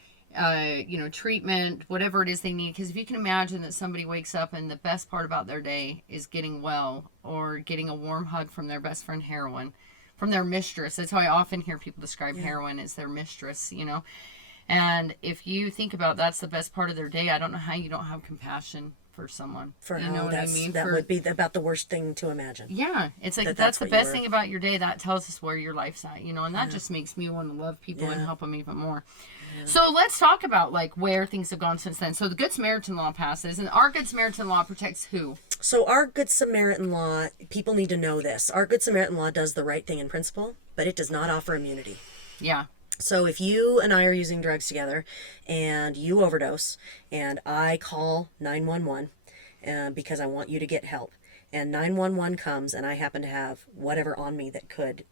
treatment, whatever it is they need. Because if you can imagine that somebody wakes up and the best part about their day is getting well or getting a warm hug from their best friend heroin, from their mistress. That's how I often hear people describe heroin as their mistress, And if you think about that's the best part of their day, I don't know how you don't have compassion for someone. For you how know what I that's, mean? that would be about the worst thing to imagine. Yeah, it's like That's that's the what best you're- thing about your day. That tells us where your life's at, and that just makes me want to love people and help them even more. Yeah. So let's talk about where things have gone since then. So the Good Samaritan law passes, and our Good Samaritan law protects who? So our Good Samaritan law, people need to know this. Our Good Samaritan law does the right thing in principle, but it does not offer immunity. Yeah. So if you and I are using drugs together and you overdose and I call 911 because I want you to get help, and 911 comes and I happen to have whatever on me that could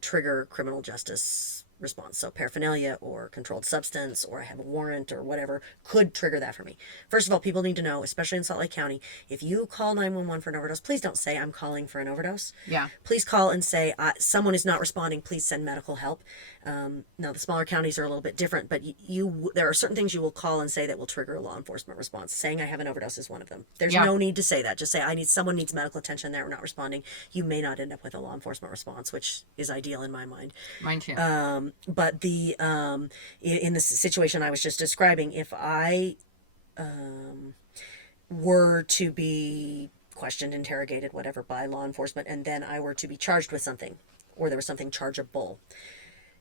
trigger criminal justice response, so paraphernalia or controlled substance, or I have a warrant or whatever could trigger that for me. First of all, people need to know, especially in Salt Lake County, if you call 911 for an overdose, please don't say I'm calling for an overdose. Yeah. Please call and say someone is not responding, please send medical help. Now the smaller counties are a little bit different, but there are certain things you will call and say that will trigger a law enforcement response. Saying I have an overdose is one of them. There's no need to say that. Just say someone needs medical attention, they're not responding. You may not end up with a law enforcement response, which is ideal in my mind. Mine too. But the in the situation I was just describing, if I were to be questioned, interrogated, whatever, by law enforcement, and then I were to be charged with something, or there was something chargeable,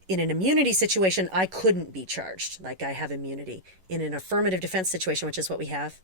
in an immunity situation, I couldn't be charged. Like, I have immunity. In an affirmative defense situation, which is what we have,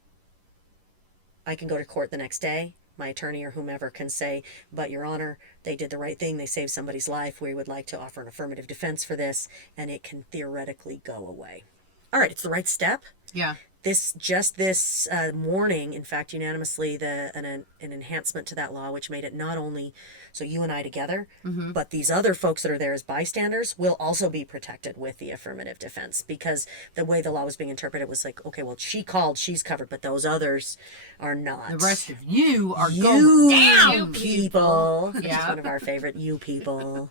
I can go to court the next day. My attorney or whomever can say, but Your Honor, they did the right thing. They saved somebody's life. We would like to offer an affirmative defense for this, and it can theoretically go away. All right, it's the right step. Yeah. This morning, in fact, unanimously, an enhancement to that law, which made it not only so you and I together, but these other folks that are there as bystanders will also be protected with the affirmative defense, because the way the law was being interpreted was like, okay, well, she called, she's covered, but those others are not. The rest of you are you going down, you people. Yeah. It's one of our favorite you people.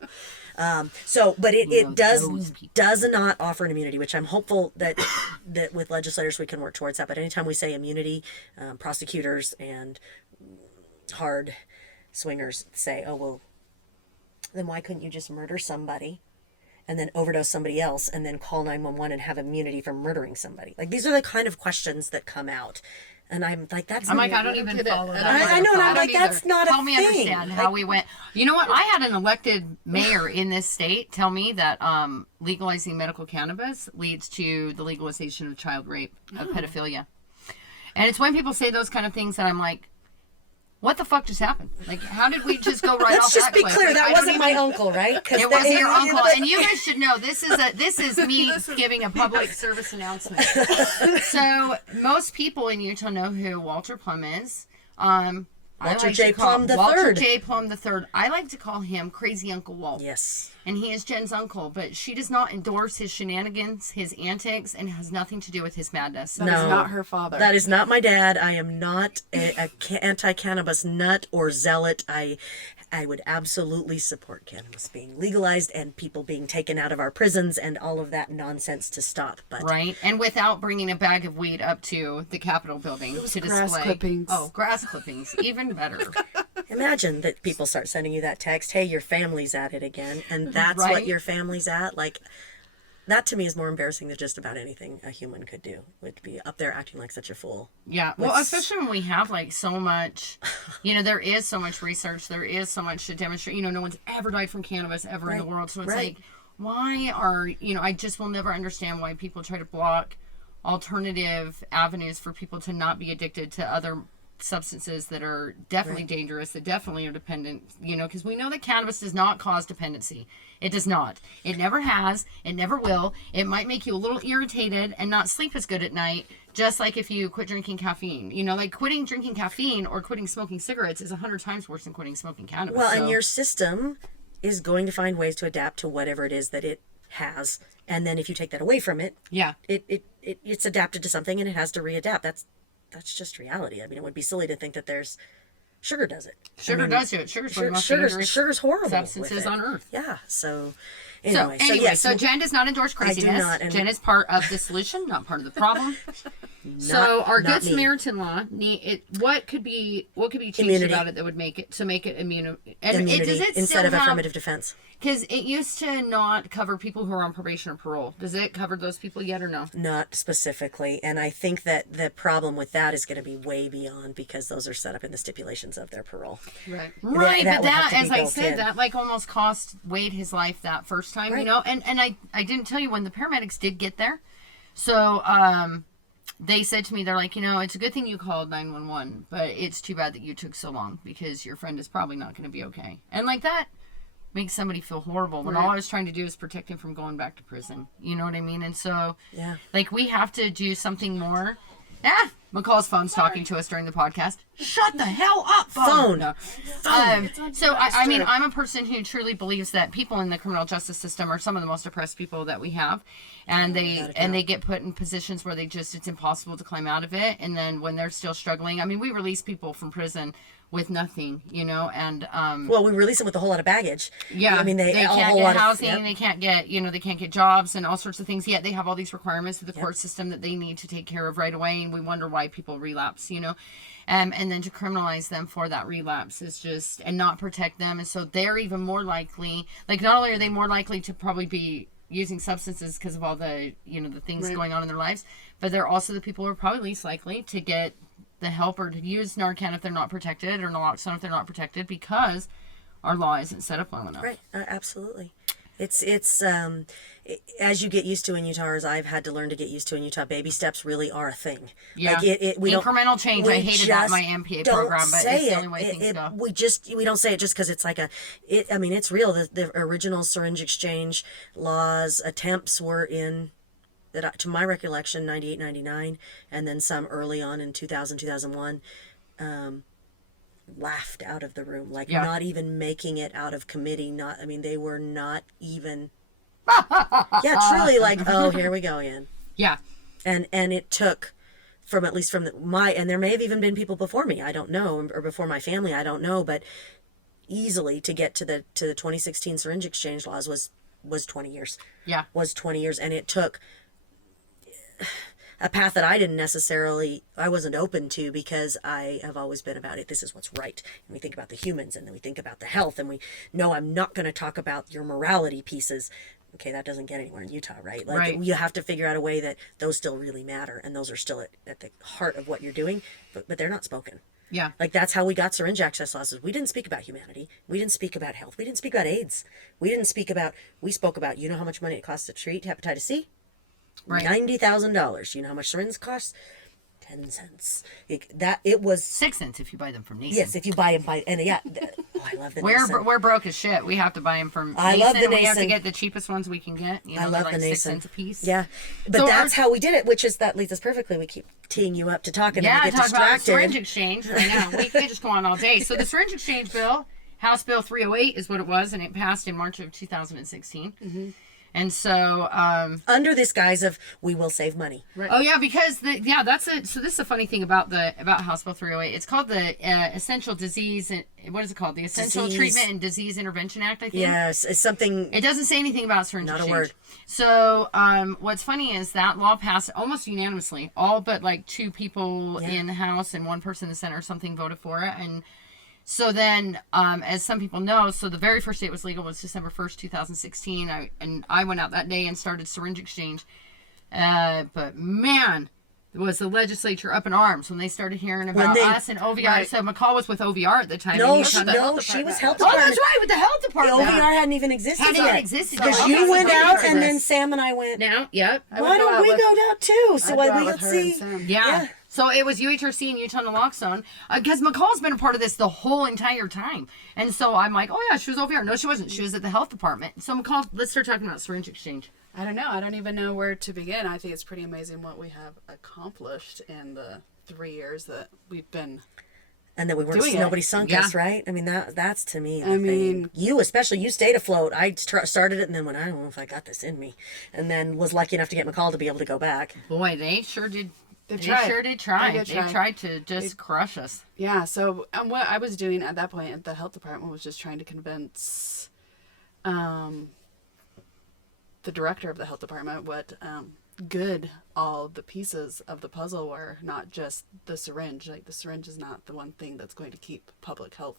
But it does not offer an immunity, which I'm hopeful that with legislators we can work towards that. But anytime we say immunity, prosecutors and hard swingers say, oh, well, then why couldn't you just murder somebody and then overdose somebody else and then call 911 and have immunity from murdering somebody? Like, these are the kind of questions that come out. And I'm like, I don't even follow that. I know, and I'm like, that's not a thing. Help me understand how we went. You know what? I had an elected mayor in this state tell me that legalizing medical cannabis leads to the legalization of child rape, of pedophilia. And it's when people say those kind of things that I'm like, what the fuck just happened? Like, how did we just go right Let's off just that be cliff? clear, Like, that I don't wasn't my even- uncle, right? It wasn't your uncle, and you guys should know this is me giving a public service announcement. So most people in Utah know who Walter Plumb is. Walter J. Plumb the Walter third. J. Plumb the third. I like to call him Crazy Uncle Walt. Yes. And he is Jen's uncle, but she does not endorse his shenanigans, his antics, and has nothing to do with his madness. That is not her father. That is not my dad. I am not a anti-cannabis nut or zealot. I would absolutely support cannabis being legalized and people being taken out of our prisons and all of that nonsense to stop. But Right, and without bringing a bag of weed up to the Capitol building to grass display. clippings. Oh, grass clippings, even better. imagine that people start sending you that text, hey, your family's at it again, and that's Right. what your family's at. Like, that to me is more embarrassing than just about anything a human could do. Would be up there acting like such a fool. Yeah, well, especially when we have like so much, there is so much research, there is so much to demonstrate. No one's ever died from cannabis ever in the world, so it's like, why are I just will never understand why people try to block alternative avenues for people to not be addicted to other substances that are definitely dangerous, that definitely are dependent, because we know that cannabis does not cause dependency. It does not. It never has. It never will. It might make you a little irritated and not sleep as good at night, just like if you quit drinking caffeine. Like quitting drinking caffeine or quitting smoking cigarettes is 100 times worse than quitting smoking cannabis. Well, and your system is going to find ways to adapt to whatever it is that it has. And then if you take that away from it, yeah. it's adapted to something and it has to readapt. That's just reality. I mean, it would be silly to think that there's sugar does it. Sugar does do it. Sugar's one of the most dangerous sugar's horrible. substances on earth. Yeah. So Anyway, yes, so Jen does not endorse craziness. not, and Jen is part of the solution, not part of the problem. So our not Good me. Samaritan law, what could be changed Immunity. about it that would make it immune? immunity does it instead still of affirmative defense. Because it used to not cover people who are on probation or parole. Does it cover those people yet or no? Not specifically, and I think that the problem with that is going to be way beyond because those are set up in the stipulations of their parole. Right. Right, that but would have that, to be as I built said, in. that like almost cost Wade his life that first time, Right. and I didn't tell you when the paramedics did get there. So they said to me, they're like, it's a good thing you called 911, but it's too bad that you took so long because your friend is probably not going to be okay. And like that makes somebody feel horrible when all I was trying to do is protect him from going back to prison. You know what I mean? And so, Yeah. like, we have to do something more. McCall's phone's talking to us during the podcast. Shut the hell up, phone. No. So I mean, I'm a person who truly believes that people in the criminal justice system are some of the most oppressed people that we have, and they get put in positions where it's impossible to climb out of it. And then when they're still struggling, I mean, we release people from prison with nothing, and Well, we release them with a whole lot of baggage. yeah, I mean, they a can't whole get lot of- housing, yep. they can't get, they can't get jobs and all sorts of things. Yet they have all these requirements of the court system that they need to take care of right away, and we wonder why people relapse, and then to criminalize them for that relapse is just, and not protect them, and so they're even more likely, like, not only are they more likely to probably be using substances because of all the, the things going on in their lives, but they're also the people who are probably least likely to get the help or to use Narcan if they're not protected, or Naloxone if they're not protected, because our law isn't set up long enough. Right, absolutely. It's as you get used to in Utah, or as I've had to learn to get used to in Utah, baby steps really are a thing. Yeah, Like we don't- incremental change. we I hated that in my just MPA don't program, but say it's the it. only way things go. We don't say it just because it's like I mean, it's real. The original syringe exchange laws attempts were in, that to my recollection, 98, 99, and then some early on in 2000, 2001, laughed out of the room, like not even making it out of committee. They were not even, truly like, oh, here we go again. Yeah. And it took, from at least from and there may have even been people before me, I don't know, or before my family, I don't know, but easily to get to the 2016 syringe exchange laws was 20 years. Yeah. Was 20 years, and it took a path that I wasn't open to, because I have always been about it. This is what's right. And we think about the humans, and then we think about the health, and I'm not going to talk about your morality pieces. Okay, that doesn't get anywhere in Utah, right? Like, Right. you have to figure out a way that those still really matter, and those are still at the heart of what you're doing, but they're not spoken. Yeah. Like, that's how we got syringe access laws. We didn't speak about humanity. We didn't speak about health. We didn't speak about AIDS. We spoke about, you know how much money it costs to treat hepatitis C? Right. $90,000. You know how much syringes cost? 10 cents. It was 6 cents if you buy them from Nason. yes, if you buy them and yeah. I love the Nason. We're broke as shit. We have to buy them from I Nason. love the and we have to Nason. get the cheapest ones we can get. You know, I love they're like the 6 Nason. cents a piece. Yeah, but So that's how we did it, that leads us perfectly. We keep teeing you up to talk and Yeah, then we get talk about the syringe distracted. exchange. I know. We can't just go on all day. So the syringe exchange bill, House Bill 308 is what it was, and it passed in March of 2016. Mm-hmm. And so, Under this guise of we will save money. Right. oh yeah, because that's it. So this is a funny thing about House Bill 308. It's called the Essential Disease. What is it called? The Essential Treatment and Disease Intervention Act. I think. Yes, it's something. It doesn't say anything about syringe Not a exchange. word. So what's funny is that law passed almost unanimously. All but like 2 people in the House and 1 person in the Senate or something voted for it. And so then, as some people know, so the very first day it was legal was December 1st, 2016. I went out that day and started syringe exchange. But man, was the legislature up in arms when they started hearing about us and OVR. Right. So McCall was with OVR at the time. No, and she was health Oh, department. that's right, with the health The department. OVR hadn't even existed Hadn't yet. even existed Because yet. you Okay, went so out we and were then this. Sam and I went, Now, yep. I why would don't out we with- go down too? So I'd go out we with could her see. and Sam. Yeah. So it was UHRC and Utah Naloxone. Because McCall's been a part of this the whole entire time. And so I'm like, oh yeah, she was over here. No, she wasn't. She was at the health department. So McCall, let's start talking about syringe exchange. I don't know. I don't even know where to begin. I think it's pretty amazing what we have accomplished in the 3 years that we've been. And then we weren't. Doing it. Nobody sunk Yeah. us, right? I mean, that's to me. The I mean- thing. You especially. You stayed afloat. I started it, and then went, I don't know if I got this in me, and then was lucky enough to get McCall to be able to go back. Boy, they sure did. They They sure did try. They did They tried to just crush us. Yeah. So what I was doing at that point at the health department was just trying to convince the director of the health department what good all the pieces of the puzzle were, not just the syringe. Like the syringe is not the one thing that's going to keep public health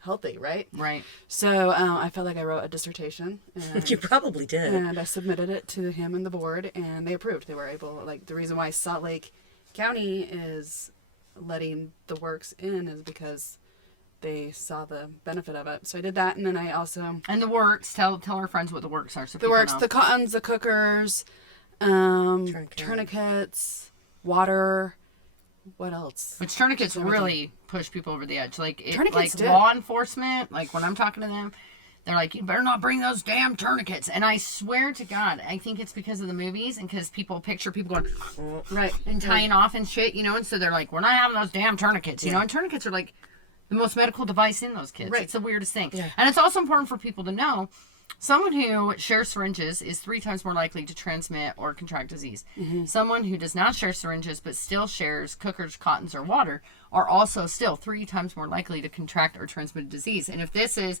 healthy, right? Right. So I felt like I wrote a dissertation and You probably did. and I submitted it to him and the board, and they approved. They were able, like, the reason why Salt Lake County is letting the works in is because they saw the benefit of it. So I did that, and then I also And the works. Tell our friends what the works are. So the works, the cottons, the cookers, tourniquets, water. What else? Which tourniquets really push people over the edge. Like, Tourniquets did. law enforcement, like when I'm talking to them, they're like, you better not bring those damn tourniquets. And I swear to God, I think it's because of the movies and because people picture people going Right. and tying off and shit, you know? And so they're like, we're not having those damn tourniquets, you know? And tourniquets are like the most medical device in those kids. Right. It's the weirdest thing. Yeah. And it's also important for people to know someone who shares syringes is 3 times more likely to transmit or contract disease. Someone who does not share syringes but still shares cookers, cottons, or water are also still 3 times more likely to contract or transmit a disease. And if this is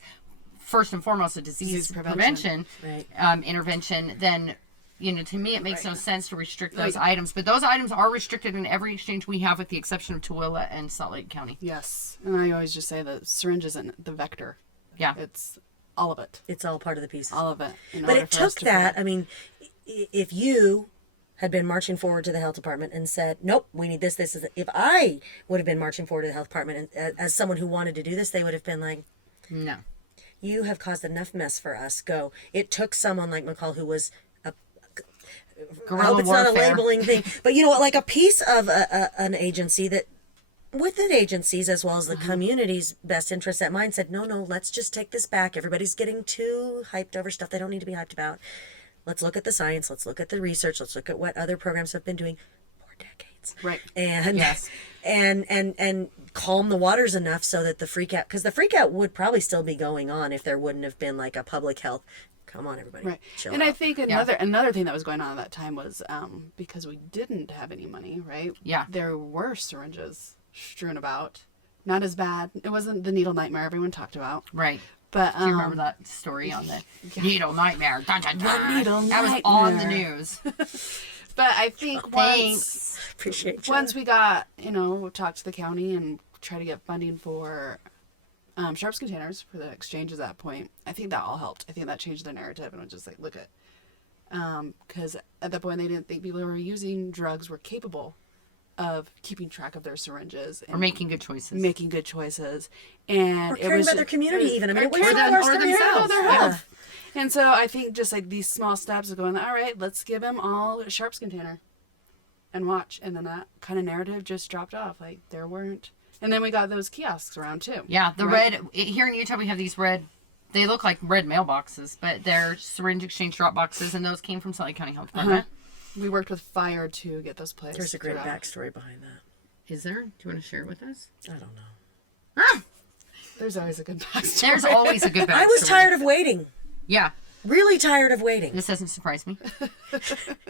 first and foremost a disease prevention Right. intervention, then, you know, to me it makes no sense to restrict those items. But those items are restricted in every exchange we have with the exception of Tooele and Salt Lake County. Yes. And I always just say that syringe isn't the vector. Yeah. It's all of it. It's all part of the pieces. All of it. in But order it for us took to that. prevent- I mean, if you had been marching forward to the health department and said, nope, we need this, this is it. If I would have been marching forward to the health department and as someone who wanted to do this, they would have been like, No. you have caused enough mess for us. Go. It took someone like McCall who was I Guerrilla hope it's not a warfare. labeling thing, but you know what, like a piece of an agency that within agencies as well as the community's best interests at mind said, no, let's just take this back. Everybody's getting too hyped over stuff they don't need to be hyped about. Let's look at the science. Let's look at the research. Let's look at what other programs have been doing for decades. Right. And Yes. and calm the waters enough so that the freak out, because the freak out would probably still be going on if there wouldn't have been like a public health. Come on, everybody. Right. Chill And out. I think another thing that was going on at that time was because we didn't have any money, right? Yeah. There were syringes strewn about. Not as bad. It wasn't the needle nightmare everyone talked about. Right. But Do you remember that story on the needle nightmare? Dun, dun, dun. needle that was on the nightmare. news. But I think Thanks. Appreciate you. once we got, talked to the county and tried to get funding for sharps containers for the exchange at that point, I think that all helped. I think that changed the narrative and was just like, look at, because at that point they didn't think people who were using drugs were capable of keeping track of their syringes and Or making good choices. making good choices, and or it caring was about their community even. I mean, it was caring of about course or their themselves. health. their Yeah. health. And so I think just like these small steps of going, all right, let's give them all a sharps container. and watch. And then that kind of narrative just dropped off. Like, there weren't. And then we got those kiosks around, too. Yeah, the red, here in Utah, we have these red, they look like red mailboxes, but they're syringe exchange drop boxes, and those came from Salt Lake County Health Department. We worked with fire to get those placed. There's a great backstory behind that. Is there? Do you want to share it with us? I don't know. Ah! There's always a good backstory. There's always a good backstory. I was tired of waiting. Yeah. Really tired of waiting. This doesn't surprise me.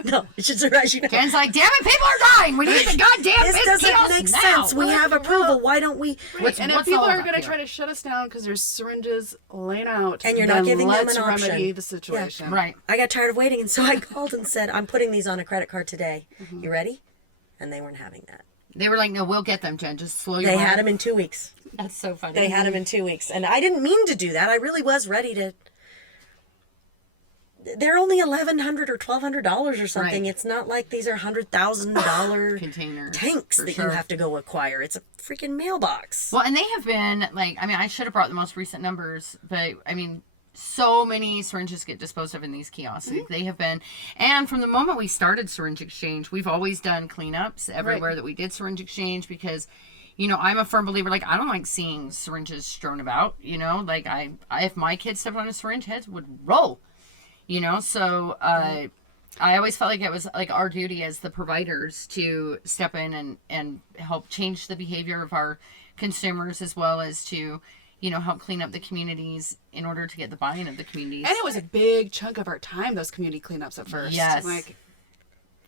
No, it should surprise you. Jen's like, damn it, people are dying. We need the goddamn This doesn't make sense. We have approval. Why don't we? And if people are going to try to shut us down because there's syringes laying out, and you're not giving them an option, let's remedy the situation. Yeah. Right. I got tired of waiting, and so I called and said, I'm putting these on a credit card today. You ready? And they weren't having that. They were like, no, we'll get them, Jen. Just slow your They roll. had them in 2 weeks. That's so funny. They had them in 2 weeks. And I didn't mean to do that. I really was ready to. They're only $1,100 or $1,200 or something. Right. It's not like these are $100,000 containers tanks that you have to go acquire. It's a freaking mailbox. Well, and they have been, like, I mean, I should have brought the most recent numbers, but, I mean, so many syringes get disposed of in these kiosks. They have been, and from the moment we started syringe exchange, we've always done cleanups everywhere that we did syringe exchange because, you know, I'm a firm believer, like, I don't like seeing syringes strewn about, you know, like, I if my kids stepped on a syringe, heads would roll. You know, so I always felt like it was like our duty as the providers to step in and help change the behavior of our consumers as well as to, you know, help clean up the communities in order to get the buy-in of the communities. And it was a big chunk of our time, those community cleanups at first. Yes. Like,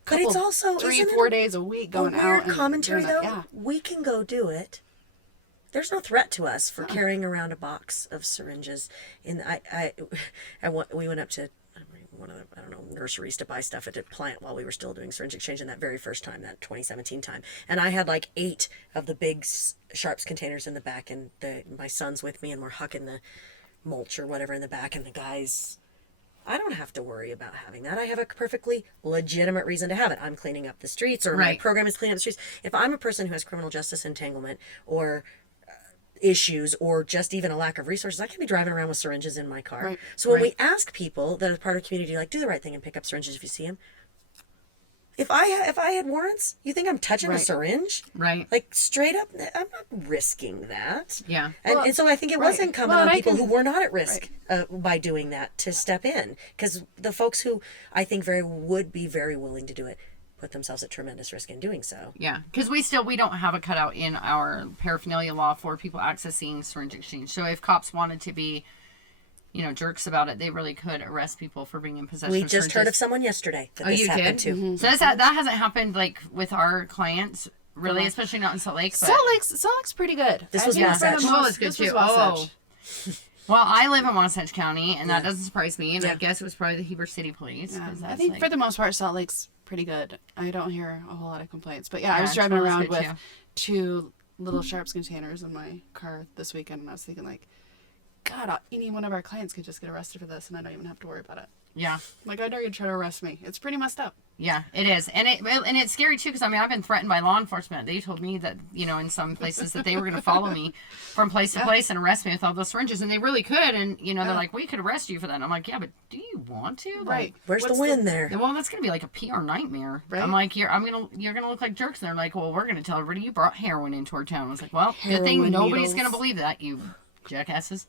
But it's also 3-4 days a week going out. And commentary, though. Yeah. We can go do it. There's no threat to us for carrying around a box of syringes. We went up to one of the, nurseries to buy stuff at a plant while we were still doing syringe exchange in that very first time, that 2017 time. And I had like 8 of the big sharps containers in the back, and my son's with me, and we're hucking the mulch or whatever in the back, and the guys, I don't have to worry about having that. I have a perfectly legitimate reason to have it. I'm cleaning up the streets, or my program is cleaning up the streets. If I'm a person who has criminal justice entanglement or issues or just even a lack of resources, I can be driving around with syringes in my car. So when we ask people that are part of the community, like, do the right thing and pick up syringes if you see them. If I had warrants, you think I'm touching a syringe? Right. Like, straight up, I'm not risking that. Yeah. And so I think it was incumbent on people who were not at risk by doing that to step in. Because the folks who I think would be very willing to do it put themselves at tremendous risk in doing so. Yeah, because we don't have a cutout in our paraphernalia law for people accessing syringe exchange. So if cops wanted to be, you know, jerks about it, they really could arrest people for being in possession of syringes. We just heard of someone yesterday that this happened to. So that hasn't happened like with our clients, really, especially not in Salt Lake. But Salt Lake's pretty good. This was Wasatch. Well, it's good too. Well, I live in Wasatch County, and that doesn't surprise me. And I guess it was probably the Heber City Police. I think for the most part, Salt Lake's pretty good. I don't hear a whole lot of complaints. But I was driving around with 2 little sharps containers in my car this weekend, and I was thinking, like, God, any one of our clients could just get arrested for this, and I don't even have to worry about it. Yeah. Like, I know you'd try to arrest me. It's pretty messed up. Yeah, it is. And it's scary, too, because, I mean, I've been threatened by law enforcement. They told me that, you know, in some places that they were going to follow me from place to place and arrest me with all those syringes. And they really could. And, you know, they're like, we could arrest you for that. And I'm like, yeah, but do you want to? Like, where's the win there? Well, that's going to be like a PR nightmare. Right? I'm like, you're going to look like jerks. And they're like, well, we're going to tell everybody you brought heroin into our town. I was like, well, good thing nobody's going to believe that, you jackasses.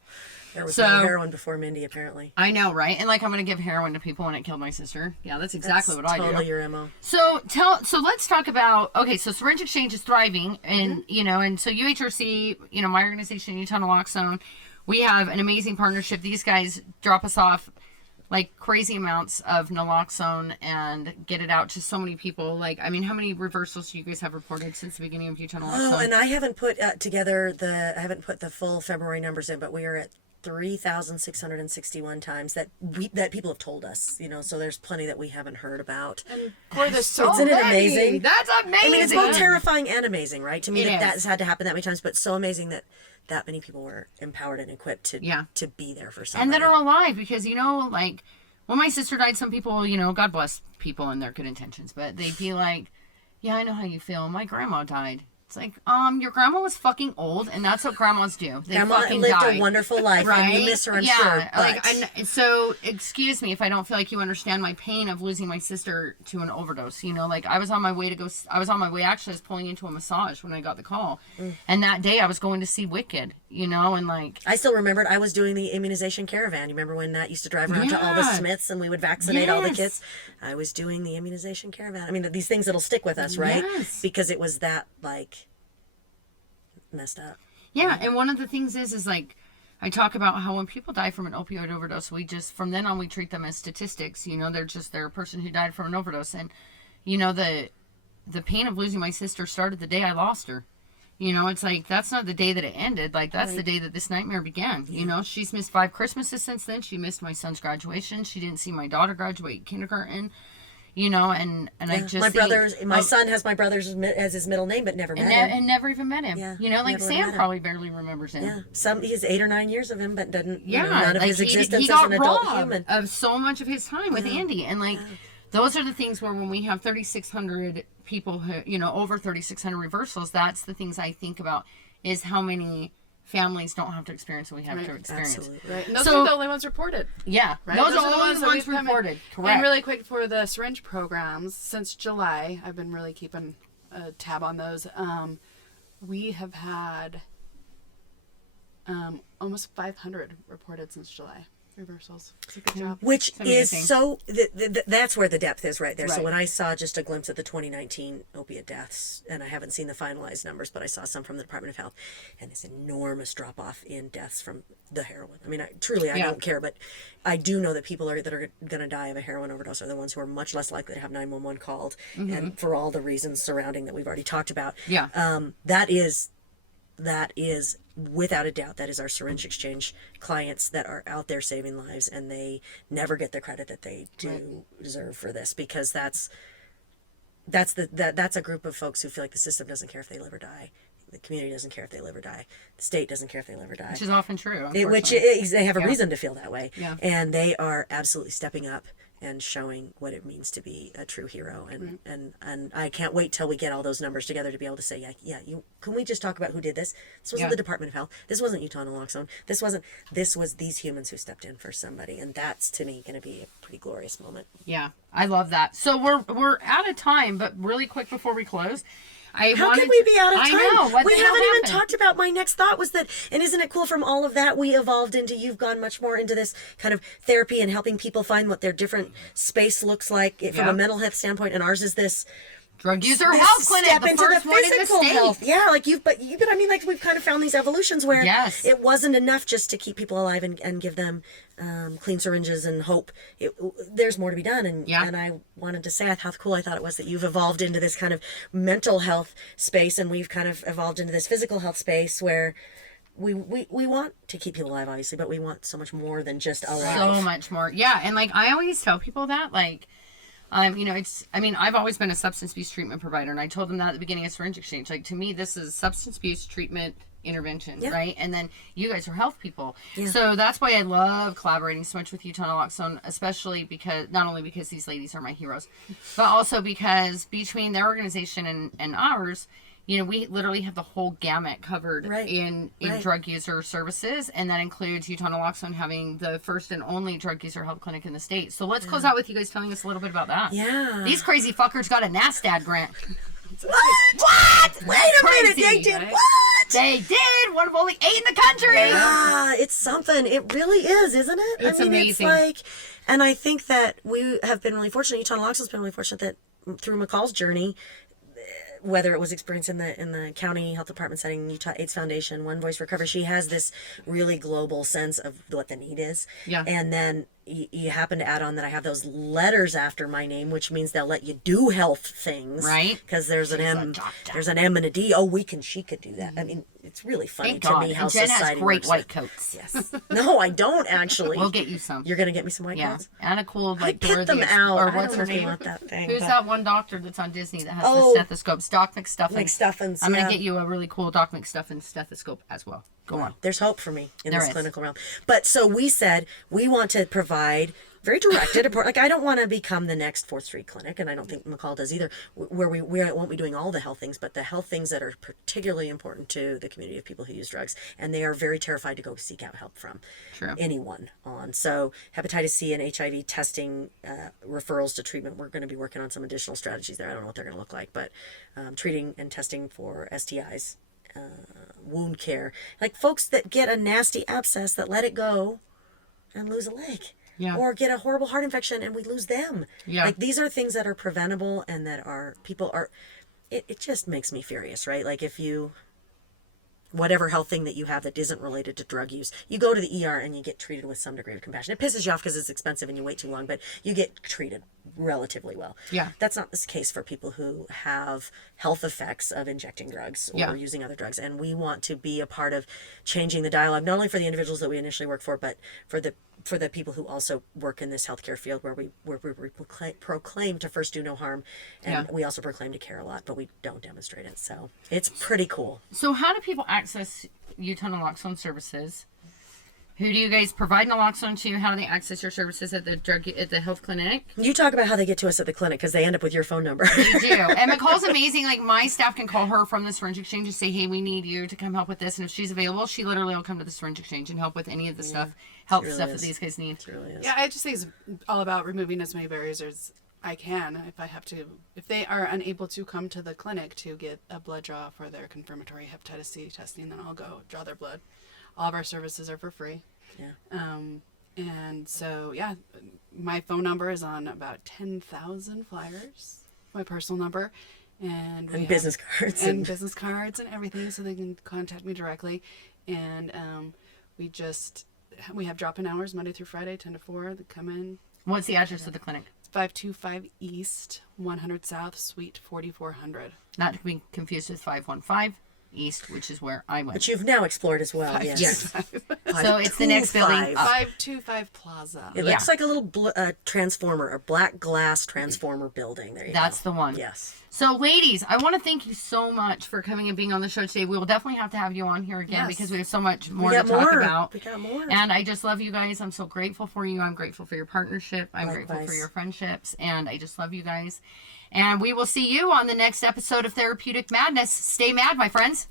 There was no heroin before Mindy, apparently. I know, right? And like, I'm going to give heroin to people when it killed my sister. Yeah, that's exactly what I do. Totally your MO. So let's talk about, okay, so syringe exchange is thriving, and, you know, and so UHRC, you know, my organization, Utah Naloxone, we have an amazing partnership. These guys drop us off like crazy amounts of naloxone and get it out to so many people. Like, I mean, how many reversals do you guys have reported since the beginning of Utah Naloxone? Oh, and I haven't put I haven't put the full February numbers in, but we are at 3,661 times that people have told us, you know, so there's plenty that we haven't heard about. And for the Isn't it amazing? That's amazing. I mean, it's both terrifying and amazing, right? To me, that's had to happen that many times, but so amazing that many people were empowered and equipped to be there for somebody. And that are alive, because, you know, like, when my sister died, some people, you know, God bless people and their good intentions, but they'd be like, yeah, I know how you feel. My grandma died It's like, your grandma was fucking old, and that's what grandmas do. They Grandma fucking lived die. a wonderful life, Right? and you miss her, I'm yeah, sure. like, so excuse me if I don't feel like you understand my pain of losing my sister to an overdose. You know, like I was on my way actually I was pulling into a massage when I got the call, and that day I was going to see Wicked. You know, and like I still remembered I was doing the immunization caravan. You remember when that used to drive around to all the Smiths and we would vaccinate all the kids? I was doing the immunization caravan. I mean, these things that'll stick with us, right? Yes. Because it was that, like, messed up. Yeah, and one of the things is like, I talk about how when people die from an opioid overdose, we just, from then on, we treat them as statistics. You know, they're a person who died from an overdose. And, you know, the pain of losing my sister started the day I lost her. You know, it's like, that's not the day that it ended. Like, that's the day that this nightmare began. Yeah. You know, she's missed 5 Christmases since then. She missed my son's graduation. She didn't see my daughter graduate kindergarten. You know, and I just my son has my brother's as his middle name, but never met him. And never even met him. Yeah, you know, like Sam probably barely remembers him. Yeah, he's 8 or 9 years of him, but doesn't. Yeah, none of like his existence he got as an adult robbed human of so much of his time with Andy, and like those are the things where when we have 3,600 people who, you know, over 3,600 reversals, that's the things I think about is how many families don't have to experience what we have to experience. Absolutely. Right. And those are the only ones reported. Yeah. Right? Those are the ones only ones reported. Correct. And really quick for the syringe programs, since July, I've been really keeping a tab on those. We have had almost 500 reported since July. Reversals. It's a good job. Which is so, that's where the depth is right there. Right. So when I saw just a glimpse of the 2019 opiate deaths, and I haven't seen the finalized numbers, but I saw some from the Department of Health, and this enormous drop off in deaths from the heroin. I mean, I don't care, but I do know that people that are going to die of a heroin overdose are the ones who are much less likely to have 911 called, and for all the reasons surrounding that we've already talked about. Yeah. That is without a doubt, that is our syringe exchange clients that are out there saving lives, and they never get the credit that they do deserve for this, because that's a group of folks who feel like the system doesn't care if they live or die. The community doesn't care if they live or die. The state doesn't care if they live or die. Which is often true. They have a reason to feel that way. Yeah. And they are absolutely stepping up and showing what it means to be a true hero. And I can't wait till we get all those numbers together to be able to say, can we just talk about who did this? This wasn't the Department of Health. This wasn't Utah Naloxone. This was these humans who stepped in for somebody. And that's, to me, going to be a pretty glorious moment. Yeah, I love that. So we're out of time, but really quick before we close, How could we be out of time? I know. We haven't even talked about my next thought was that, and isn't it cool from all of that we evolved into, you've gone much more into this kind of therapy and helping people find what their different space looks like from a mental health standpoint, and ours is this drug user health clinic, step the into first the one in the physical state. health. Yeah, like but I mean, like we've kind of found these evolutions where it wasn't enough just to keep people alive and give them clean syringes and hope. There's more to be done, and I wanted to say how cool I thought it was that you've evolved into this kind of mental health space, and we've kind of evolved into this physical health space where we want to keep people alive, obviously, but we want so much more than just alive. So much more. Yeah, and like I always tell people that, like, you know, I've always been a substance abuse treatment provider, and I told them that at the beginning of Syringe Exchange. Like, to me, this is substance abuse treatment intervention, right? And then you guys are health people. Yeah. So that's why I love collaborating so much with Utah Naloxone, especially because, not only because these ladies are my heroes, but also because between their organization and ours, you know, we literally have the whole gamut covered in drug user services, and that includes Utah Naloxone having the first and only drug user health clinic in the state. So let's close out with you guys telling us a little bit about that. Yeah. These crazy fuckers got a NASDAQ grant. What? Wait a minute, they did what? They did! One of only 8 in the country! Yeah, it's something. It really is, isn't it? It's amazing. It's like, and I think that we have been really fortunate, Utah Naloxone's been really fortunate that through McCall's journey, whether it was experience in the county health department setting, Utah AIDS Foundation, One Voice Recovery, she has this really global sense of what the need is. Yeah. And then you happen to add on that I have those letters after my name, which means they'll let you do health things. Right. Because there's an M and a D. Oh, she could do that. I mean, it's really funny to me how Jen society has great works white coats. Yes. No, I don't actually. We'll get you some. You're gonna get me some white coats? And a cool, like, pick them out. Or what's her name? That thing, Who's that one doctor that's on Disney that has the stethoscopes? Doc McStuffins. I'm gonna get you a really cool Doc McStuffins stethoscope as well. Go on. There's hope for me in this clinical realm. But so we said we want to provide very directed. Like, I don't want to become the next 4th Street Clinic, and I don't think McCall does either, where we won't be doing all the health things, but the health things that are particularly important to the community of people who use drugs, and they are very terrified to go seek out help from anyone on. So hepatitis C and HIV testing, referrals to treatment, we're going to be working on some additional strategies there. I don't know what they're going to look like, but treating and testing for STIs, wound care, like folks that get a nasty abscess that let it go and lose a leg. Yeah. Or get a horrible heart infection and we lose them. Yeah. Like, these are things that are preventable and that it just makes me furious, right? Like, if you, whatever health thing that you have that isn't related to drug use, you go to the ER and you get treated with some degree of compassion. It pisses you off because it's expensive and you wait too long, but you get treated relatively well. Yeah. That's not the case for people who have health effects of injecting drugs or using other drugs. And we want to be a part of changing the dialogue, not only for the individuals that we initially work for, but for the people who also work in this healthcare field, where we proclaim to first do no harm, and we also proclaim to care a lot, but we don't demonstrate it. So it's pretty cool. So how do people access Utah Naloxone services? Who do you guys provide naloxone to? How do they access your services at the health clinic? You talk about how they get to us at the clinic, because they end up with your phone number. They do. And McCall's amazing. Like, my staff can call her from the syringe exchange and say, hey, we need you to come help with this. And if she's available, she literally will come to the syringe exchange and help with any of the health stuff that these guys need. It really is. Yeah, I just think it's all about removing as many barriers as I can. If they are unable to come to the clinic to get a blood draw for their confirmatory hepatitis C testing, then I'll go draw their blood. All of our services are for free. Yeah. And so, my phone number is on about 10,000 flyers, my personal number. And business cards. And business cards and everything, so they can contact me directly. And we have drop-in hours Monday through Friday, 10 to 4. They come in. What's the address of the clinic? 525 East, 100 South, Suite 4400. Not to be confused with 515 East, which is where I went. Which you've now explored as well. Yes. So it's the next building up. 525 Plaza. It looks like a little transformer, a black glass transformer building. There you go. That's the one. Yes. So, ladies, I want to thank you so much for coming and being on the show today. We will definitely have to have you on here again because we have so much more to talk about. We got more. And I just love you guys. I'm so grateful for you. I'm grateful for your partnership. I'm grateful for your friendships. And I just love you guys. And we will see you on the next episode of Therapeutic Madness. Stay mad, my friends.